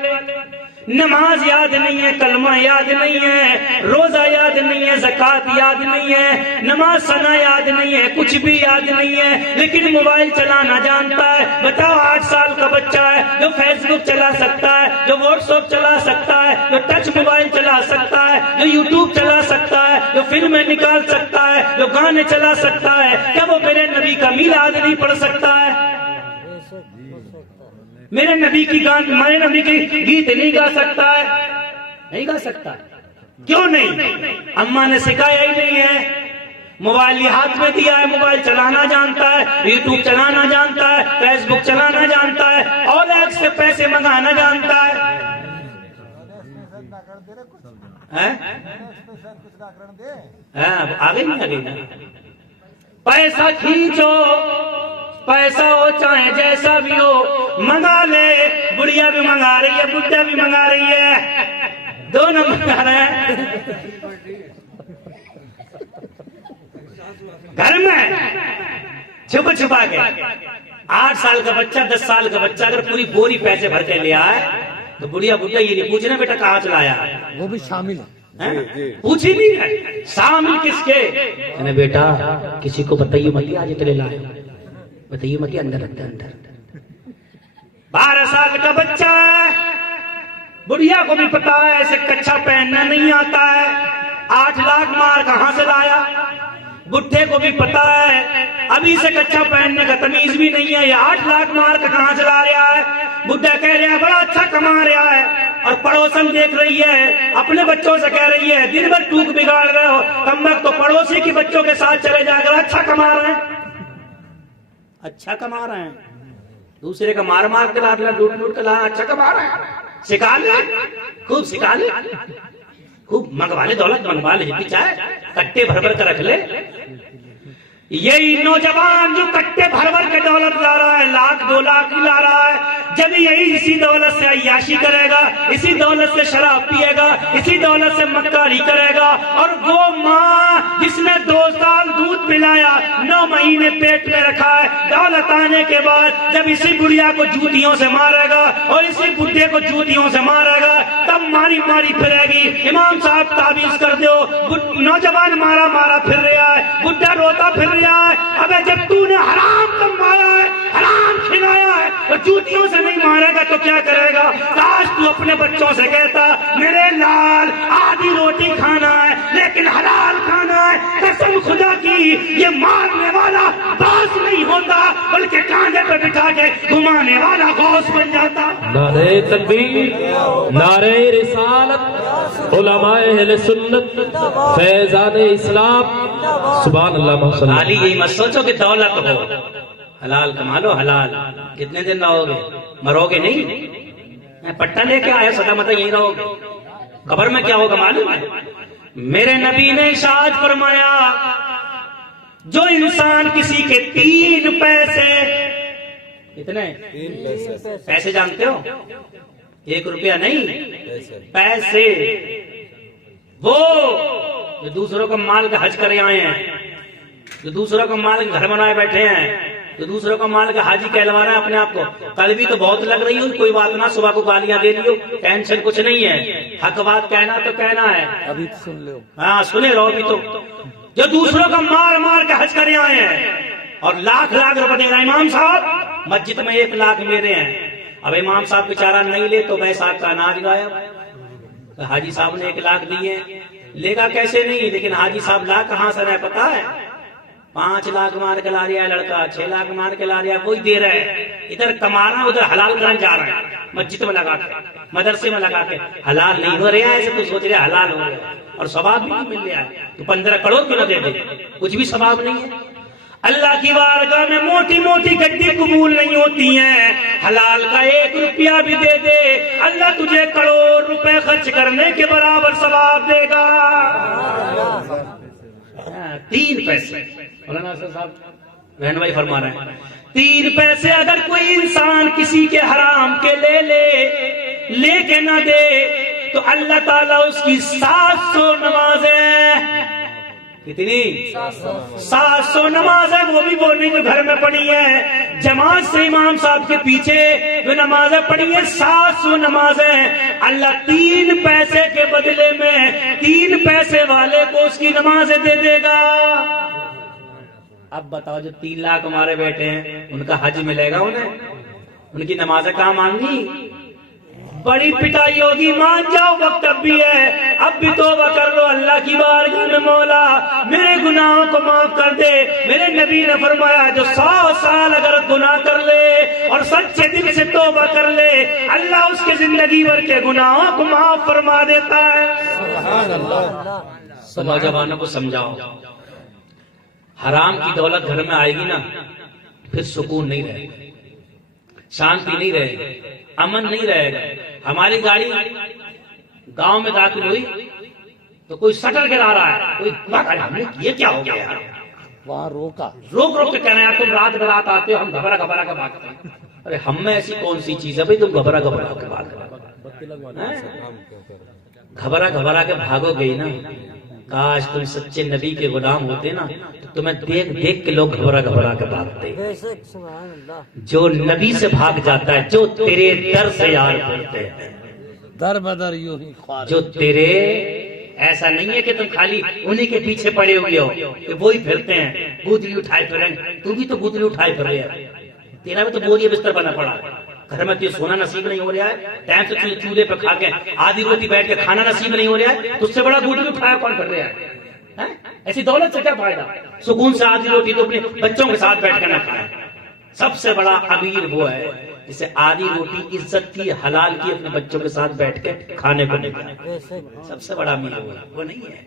نماز یاد نہیں ہے، کلمہ یاد نہیں ہے، روزہ یاد نہیں ہے، زکوٰۃ یاد نہیں ہے، نماز ثنا یاد نہیں ہے، کچھ بھی یاد نہیں ہے، لیکن موبائل چلانا جانتا ہے۔ بتاؤ 8 سال کا بچہ ہے جو فیس بک چلا سکتا ہے، جو واٹس ایپ چلا سکتا ہے، جو ٹچ موبائل چلا سکتا ہے، جو یوٹیوب چلا سکتا ہے، جو فلمیں نکال سکتا ہے، جو گانے چلا سکتا ہے، کیا وہ میرے نبی کا میلاد نہیں پڑھ سکتا ہے؟ میرے نبی کی گیت نہیں گا سکتا ہے؟ نہیں گا سکتا۔ کیوں نہیں؟ اماں نے سکھایا ہی نہیں ہے۔ موبائل ہاتھ میں دیا ہے، موبائل چلانا جانتا ہے، یوٹیوب چلانا جانتا ہے، فیس بک چلانا جانتا ہے، اور ایک سے پیسے منگانا جانتا ہے۔ آگے نہیں آگے نا، پیسہ کھینچو، پیسہ ہو چاہے جیسا بھی ہو منگا لے، بڑھیا بھی منگا رہی ہے، بڈھا بھی منگا رہی ہے، دونوں منگا رہے ہیں۔ گھر میں چھپ چھپا کے 8 سال کا بچہ، 10 سال کا بچہ اگر پوری بوری پیسے بھر کے لے آئے تو بڑھیا بڈھا یہ نہیں پوچھنا بیٹا کہاں سے لایا، وہ بھی شامل ہے، پوچھ ہی نہیں ہے شامل کس کے۔ بیٹا کسی کو بتائیے مت آج تیرے لائے، بتائیے مت، اندر اندر 12 سال کا بچہ ہے، بڑھیا کو بھی پتا ہے اسے کچھا پہننا نہیں آتا ہے، 8 لاکھ مار کہاں سے لایا، بڈھے کو بھی پتا ہے ابھی سے کچھا پہننے کا تمیز بھی نہیں ہے، یہ 8 لاکھ مار کا کہاں سے لا رہا ہے۔ بڈھا کہہ رہا ہے بڑا اچھا کما رہا ہے، اور پڑوسن دیکھ رہی ہے، اپنے بچوں سے کہہ رہی ہے دن بھر ٹوک بگاڑ رہے ہو، کم وقت تو پڑوسی کی بچوں کے ساتھ چلے جا کر اچھا کما رہے ہیں، اچھا کما رہے ہیں، دوسرے کا مار مار کے لانا، لوٹ لوٹ کے لانا، اچھا کما رہے ہیں، سکھا لے، خوب سکھا لے، خوب منگوا لے، دولت منگوا لے، جتنی چاہے کٹے بھر بھر کر رکھ لے۔ یہی نوجوان جو کٹے بھر بھر کے دولت لا رہا ہے، 1 2 لاکھ لا رہا ہے، جب یہی اسی دولت سے عیاشی کرے گا، اسی دولت سے شراب پیے گا، اسی دولت سے مکاری کرے گا، اور وہ ماں جس نے 2 سال دودھ پلایا، 9 مہینے پیٹ میں رکھا ہے، دولت آنے کے بعد جب اسی بڑھیا کو جوتیوں سے مارے گا اور اسی بڈھے کو جوتیوں سے مارے گا، تب ماری ماری پھرے گی۔ امام صاحب تعویذ کر دو، نوجوان مارا مارا پھر رہا ہے، بڈھا روتا پھر رہا ہے، ابے جب تو نے حرام کمایا ہے، حرام کھلایا ہے، اور جوتیوں سے نہیں مارے گا تو کیا کرے گا؟ کاش تو اپنے بچوں سے کہتا میرے لال آدھی روٹی کھانا ہے لیکن حلال کھانا ہے، قسم خدا کی یہ مارنے والا باز نہیں ہوتا بلکہ کاندھے پہ بٹھا کے گھمانے والا غوث بن جاتا۔ نعرہ تکبیر، نعرہ رسالت، علماء اہل سنت، فیضان اسلام، سبحان اللہ۔ خالی یہی مت سوچو کہ دولت ہو، حلال کما لو، حلال کتنے دن رہو گے، مرو گے نہیں، میں پٹا لے کے آیا سدا مت یہی رہو گے، قبر میں کیا ہوگا معلوم ہے؟ میرے نبی نے ارشاد فرمایا جو انسان کسی کے 3 پیسے، کتنے پیسے جانتے ہو؟ 1 روپیہ نہیں، پیسے، وہ جو دوسروں کا مال کا حج کرے آئے ہیں، جو دوسروں کا مال گھر بنائے بیٹھے ہیں، جو دوسروں کا مال کا حاجی کہلوا رہا ہے اپنے آپ کو، کل بھی تو بہت لگ رہی ہو، کوئی بات نہ، صبح کو گالیاں دے رہی ہو، ٹینشن کچھ نہیں ہے، حق بات کہنا تو کہنا ہے، ابھی سن لو، ہاں سنے رہو ابھی تو، جو دوسروں کا مار مار کے حج کرے آئے ہیں اور لاکھ لاکھ روپے دے رہا ہے، امام صاحب مسجد میں 1 لاکھ میرے ہیں، اب امام صاحب بیچارہ نہیں لے تو بیساکھ کا اناج غائب، حاجی صاحب نے 1 لاکھ دیے، لے گا کیسے نہیں، لیکن حاجی صاحب لا کہاں سے رہے پتا ہے؟ 5 لاکھ مار کے لا رہا ہے لڑکا، 6 لاکھ مار کے لا رہا ہے، وہی دے رہا ہے، ادھر کمانا ادھر حلال کرنے جا رہا ہے، مسجد میں لگا کے، مدرسے میں لگا کے، حلال نہیں ہو رہا ہے ایسے تو سوچ رہے حلال ہو رہا ہے، اور ثواب بھی نہیں مل رہا ہے، تو 15 کروڑ کیوں نہ دے دے، کچھ بھی ثواب نہیں ہے۔ اللہ کی بارگاہ میں موٹی موٹی گڈی قبول نہیں ہوتی ہیں، حلال کا 1 روپیہ بھی دے دے، اللہ تجھے کروڑ روپے خرچ کرنے کے برابر ثواب دے گا۔ 3 پیسے، مولانا صاحب رہن بھائی فرما رہے ہیں، 3 پیسے اگر کوئی انسان کسی کے حرام کے لے کے نہ دے تو اللہ تعالیٰ اس کی 700 نمازیں، کتنی 700 نمازیں، وہ بھی بولنی جو گھر میں پڑھی ہے، جماعت سے امام صاحب کے پیچھے جو نمازیں پڑھی ہیں 700 نمازیں، اللہ 3 پیسے کے بدلے میں 3 پیسے والے کو اس کی نمازیں دے دے گا۔ اب بتاؤ جو 3 لاکھ ہمارے بیٹے ہیں ان کا حج ملے گا انہیں؟ ان کی نمازیں کہاں مانگی؟ بڑی پٹائی ہوگی، مان جاؤ وقت اب بھی ہے، اب بھی توبہ کر لو اللہ کی بارگاہ میں، مولا میرے گناہوں کو معاف کر دے۔ میرے نبی نے فرمایا جو 100 سال اگر گناہ کر لے اور سچے دل سے توبہ کر لے، اللہ اس کے زندگی بھر کے گناہوں کو معاف فرما دیتا ہے۔ سبحان اللہ۔ نوجوانوں کو سمجھاؤ، حرام کی دولت گھر میں آئے گی نا، پھر سکون نہیں رہے گا، شانتی نہیں رہے گی، امن نہیں رہے گا۔ ہماری گاڑی گاؤں میں داخل ہوئی تو کوئی شٹر گرا رہا ہے، کوئی یہ کیا ہو گیا یار، وہاں روکا، روک روک کے کہنا ہے تم رات برات آتے ہو، ہم گھبرا گھبرا کے بھاگتے ہیں۔ ارے ہم میں ایسی کون سی چیز ہے بھائی تم گھبرا گھبرا کے بھاگ رہے ہو؟ گھبرا گھبرا کے بھاگو گئی نا، کاش تم سچے نبی کے غلام ہوتے نا تو تمہیں دیکھ دیکھ کے لوگ گھبرا گھبرا کے بھاگتے۔ جو نبی سے بھاگ جاتا ہے، جو تیرے در سے یار پھرتے ہیں، در بدر یوں ہی خوار، جو تیرے، ایسا نہیں ہے کہ تم خالی انہی کے پیچھے پڑے ہوئے ہو کہ وہی پھرتے ہیں، گودری اٹھائے پھریں، تو بھی تو گودری اٹھائے پھر رہے ہیں، تیرا بھی تو بوریے بستر بنا پڑا ہے، گھر میں تجھے سونا نصیب نہیں ہو رہا ہے، ٹائم سے تجھے چولہے پہ کھا کے آدھی روٹی بیٹھ کے کھانا نصیب نہیں ہو رہا ہے، تو اس سے بڑا گودری اٹھایا کون کر رہا ہے؟ ایسی دولت سے کیا فائدہ؟ سکون سے آدھی روٹی تو اپنے بچوں کے ساتھ بیٹھ کر نہ کھائے۔ سب سے بڑا امیر وہ ہے جسے آدھی روٹی عزت کی، حلال کی، اپنے بچوں کے ساتھ بیٹھ کے کھانے کو ملے، سب سے بڑا امیر وہ نہیں ہے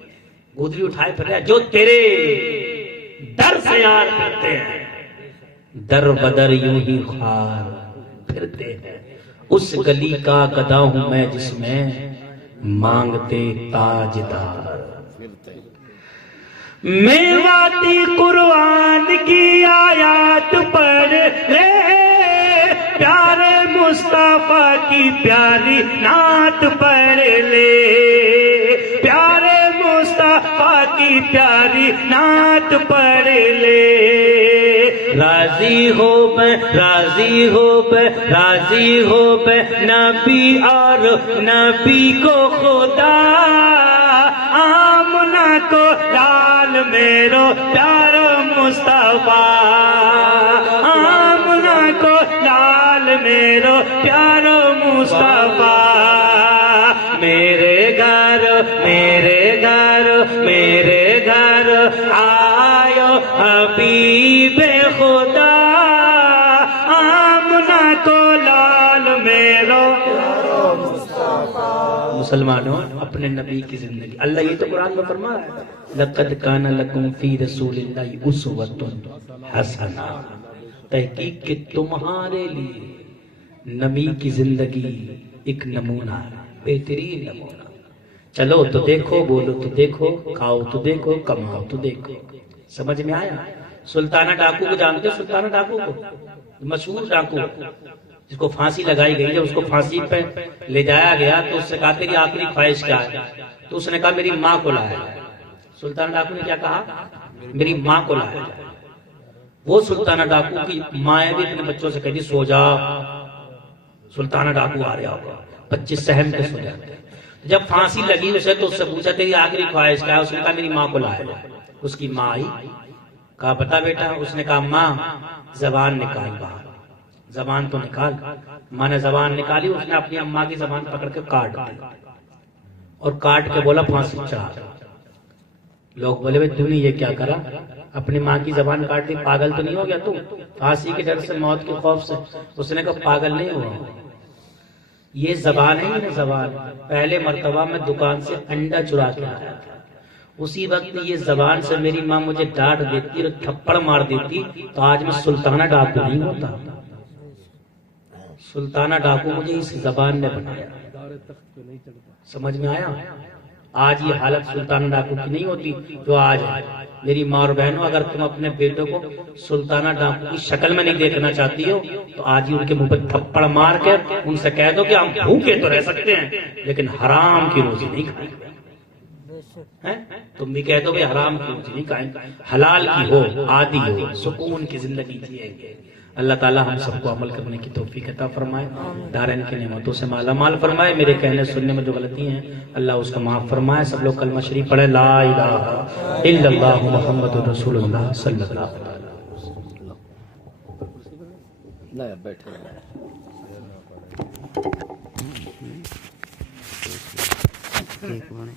گودری اٹھائے پھر رہا ہے۔ جو تیرے در سے یار پھرتے ہیں، در بدر یوں ہی خوار پھرتے ہیں، اس گلی کا گدا ہوں میں جس میں مانگتے تاجدار۔ میواتی قرآن کی آیات پڑھ لے، پیارے مصطفیٰ کی پیاری نعت پڑھ لے، پیارے مصطفیٰ کی پیاری نعت پڑھ لے۔ راضی ہو میں، راضی ہو میں، راضی ہو میں نبی اور نبی کو خدا، آمنہ کو لال میرو پیارو مصطفیٰ، آمنہ کو لال میرو پیارو مصطفیٰ۔ میرے گھر، میرے گھر، میرے گھر آیو حبیب خدا، آمنہ کو لال میرو۔ مسلمانوں اپنے نبی کی زندگی، اللہ یہ تو قرآن میں فرما رہا ہے لَقَدْ كَانَ لَكُمْ فِي رَسُولِ اللَّهِ أُسْوَةٌ حَسَنَةٌ، تحقیق کہ تمہارے لیے نبی کی زندگی ایک نمونہ ہے، بہترین نمونہ۔ چلو تو دیکھو، بولو تو دیکھو، کھاؤ تو دیکھو، کماؤ تو دیکھو۔ سمجھ میں آیا؟ سلطانہ ڈاکو کو جانتے ہو؟ سلطانہ ڈاکو کو، مشہور ڈاکو جس کو پھانسی لگائی گئی، جب اس کو پھانسی پہ لے جایا گیا تو اس سے کہا تیری آخری خواہش کیا ہے؟ تو اس نے کہا میری ماں کو لایا۔ سلطانہ ڈاکو نے کیا کہا؟ میری ماں کو لایا۔ وہ سلطانہ ڈاکو کی مائیں بھی اپنے بچوں سے کہتی سو جا، سلطانہ ڈاکو آ رہا ہوگا، بچے سہم کے سو جاتے ہیں۔ جب پھانسی لگی اسے تو اس سے پوچھا تیری آخری خواہش کیا ہے؟ اس نے کہا میری ماں کو لایا۔ اس کی ماں آئی، کہا بتا بیٹا۔ اس نے کہا ماں زبان نکال باہر، زبان تو نکال۔ ماں نے زبان نکالی، اس نے اپنی اماں کی زبان پکڑ کے کاٹ دی اور کاٹ کے بولا پھانسی چڑھا۔ لوگ بولے بھائی تو نے یہ کیا کرا؟ اپنی ماں کی زبان کاٹ دی، پاگل تو نہیں ہو گیا تو؟ پھانسی کے ڈر سے، موت کے خوف سے۔ اس نے کہا پاگل نہیں ہوا، یہ زبان ہے نا زبان۔ پہلے مرتبہ میں دکان سے انڈا چرا کے آیا تھا، اسی وقت یہ زبان سے میری ماں مجھے ڈانٹ دیتی اور تھپڑ مار دیتی تو آج میں سلطانہ ڈاکو نہیں ہوتا۔ سلطانہ ڈاکو مجھے اس زبان نے بنایا۔ سمجھ میں آیا؟ آج یہ حالت سلطان ڈاکو کی نہیں ہوتی جو آج ہے. میری ماں اور بہنوں، اگر تم اپنے بیٹوں کو سلطانہ ڈاکو کی شکل میں نہیں دیکھنا چاہتی ہو تو آج ہی ان کے منہ پہ تھپڑ مار کے ان سے کہہ دو کہ ہم بھوکے تو رہ سکتے ہیں لیکن حرام کی روزی نہیں کھائیں گے. تم بھی کہہ دو کہ حرام کی روزی نہیں کھائیں گے، حلال کی ہو، عادی ہو، سکون کی زندگی جیئیں گے. اللہ تعالی ہم سب کو عمل کرنے کی توفیق عطا فرمائے، دارین کی نعمتوں سے مالا مال فرمائے. میرے کہنے سننے میں جو غلطی ہیں اللہ اس کا معاف فرمائے. سب لوگ کلمہ شریف پڑھے، لا الہ الا اللہ محمد رسول اللہ صلی اللہ علیہ وسلم. نہیں بیٹھے ایک بار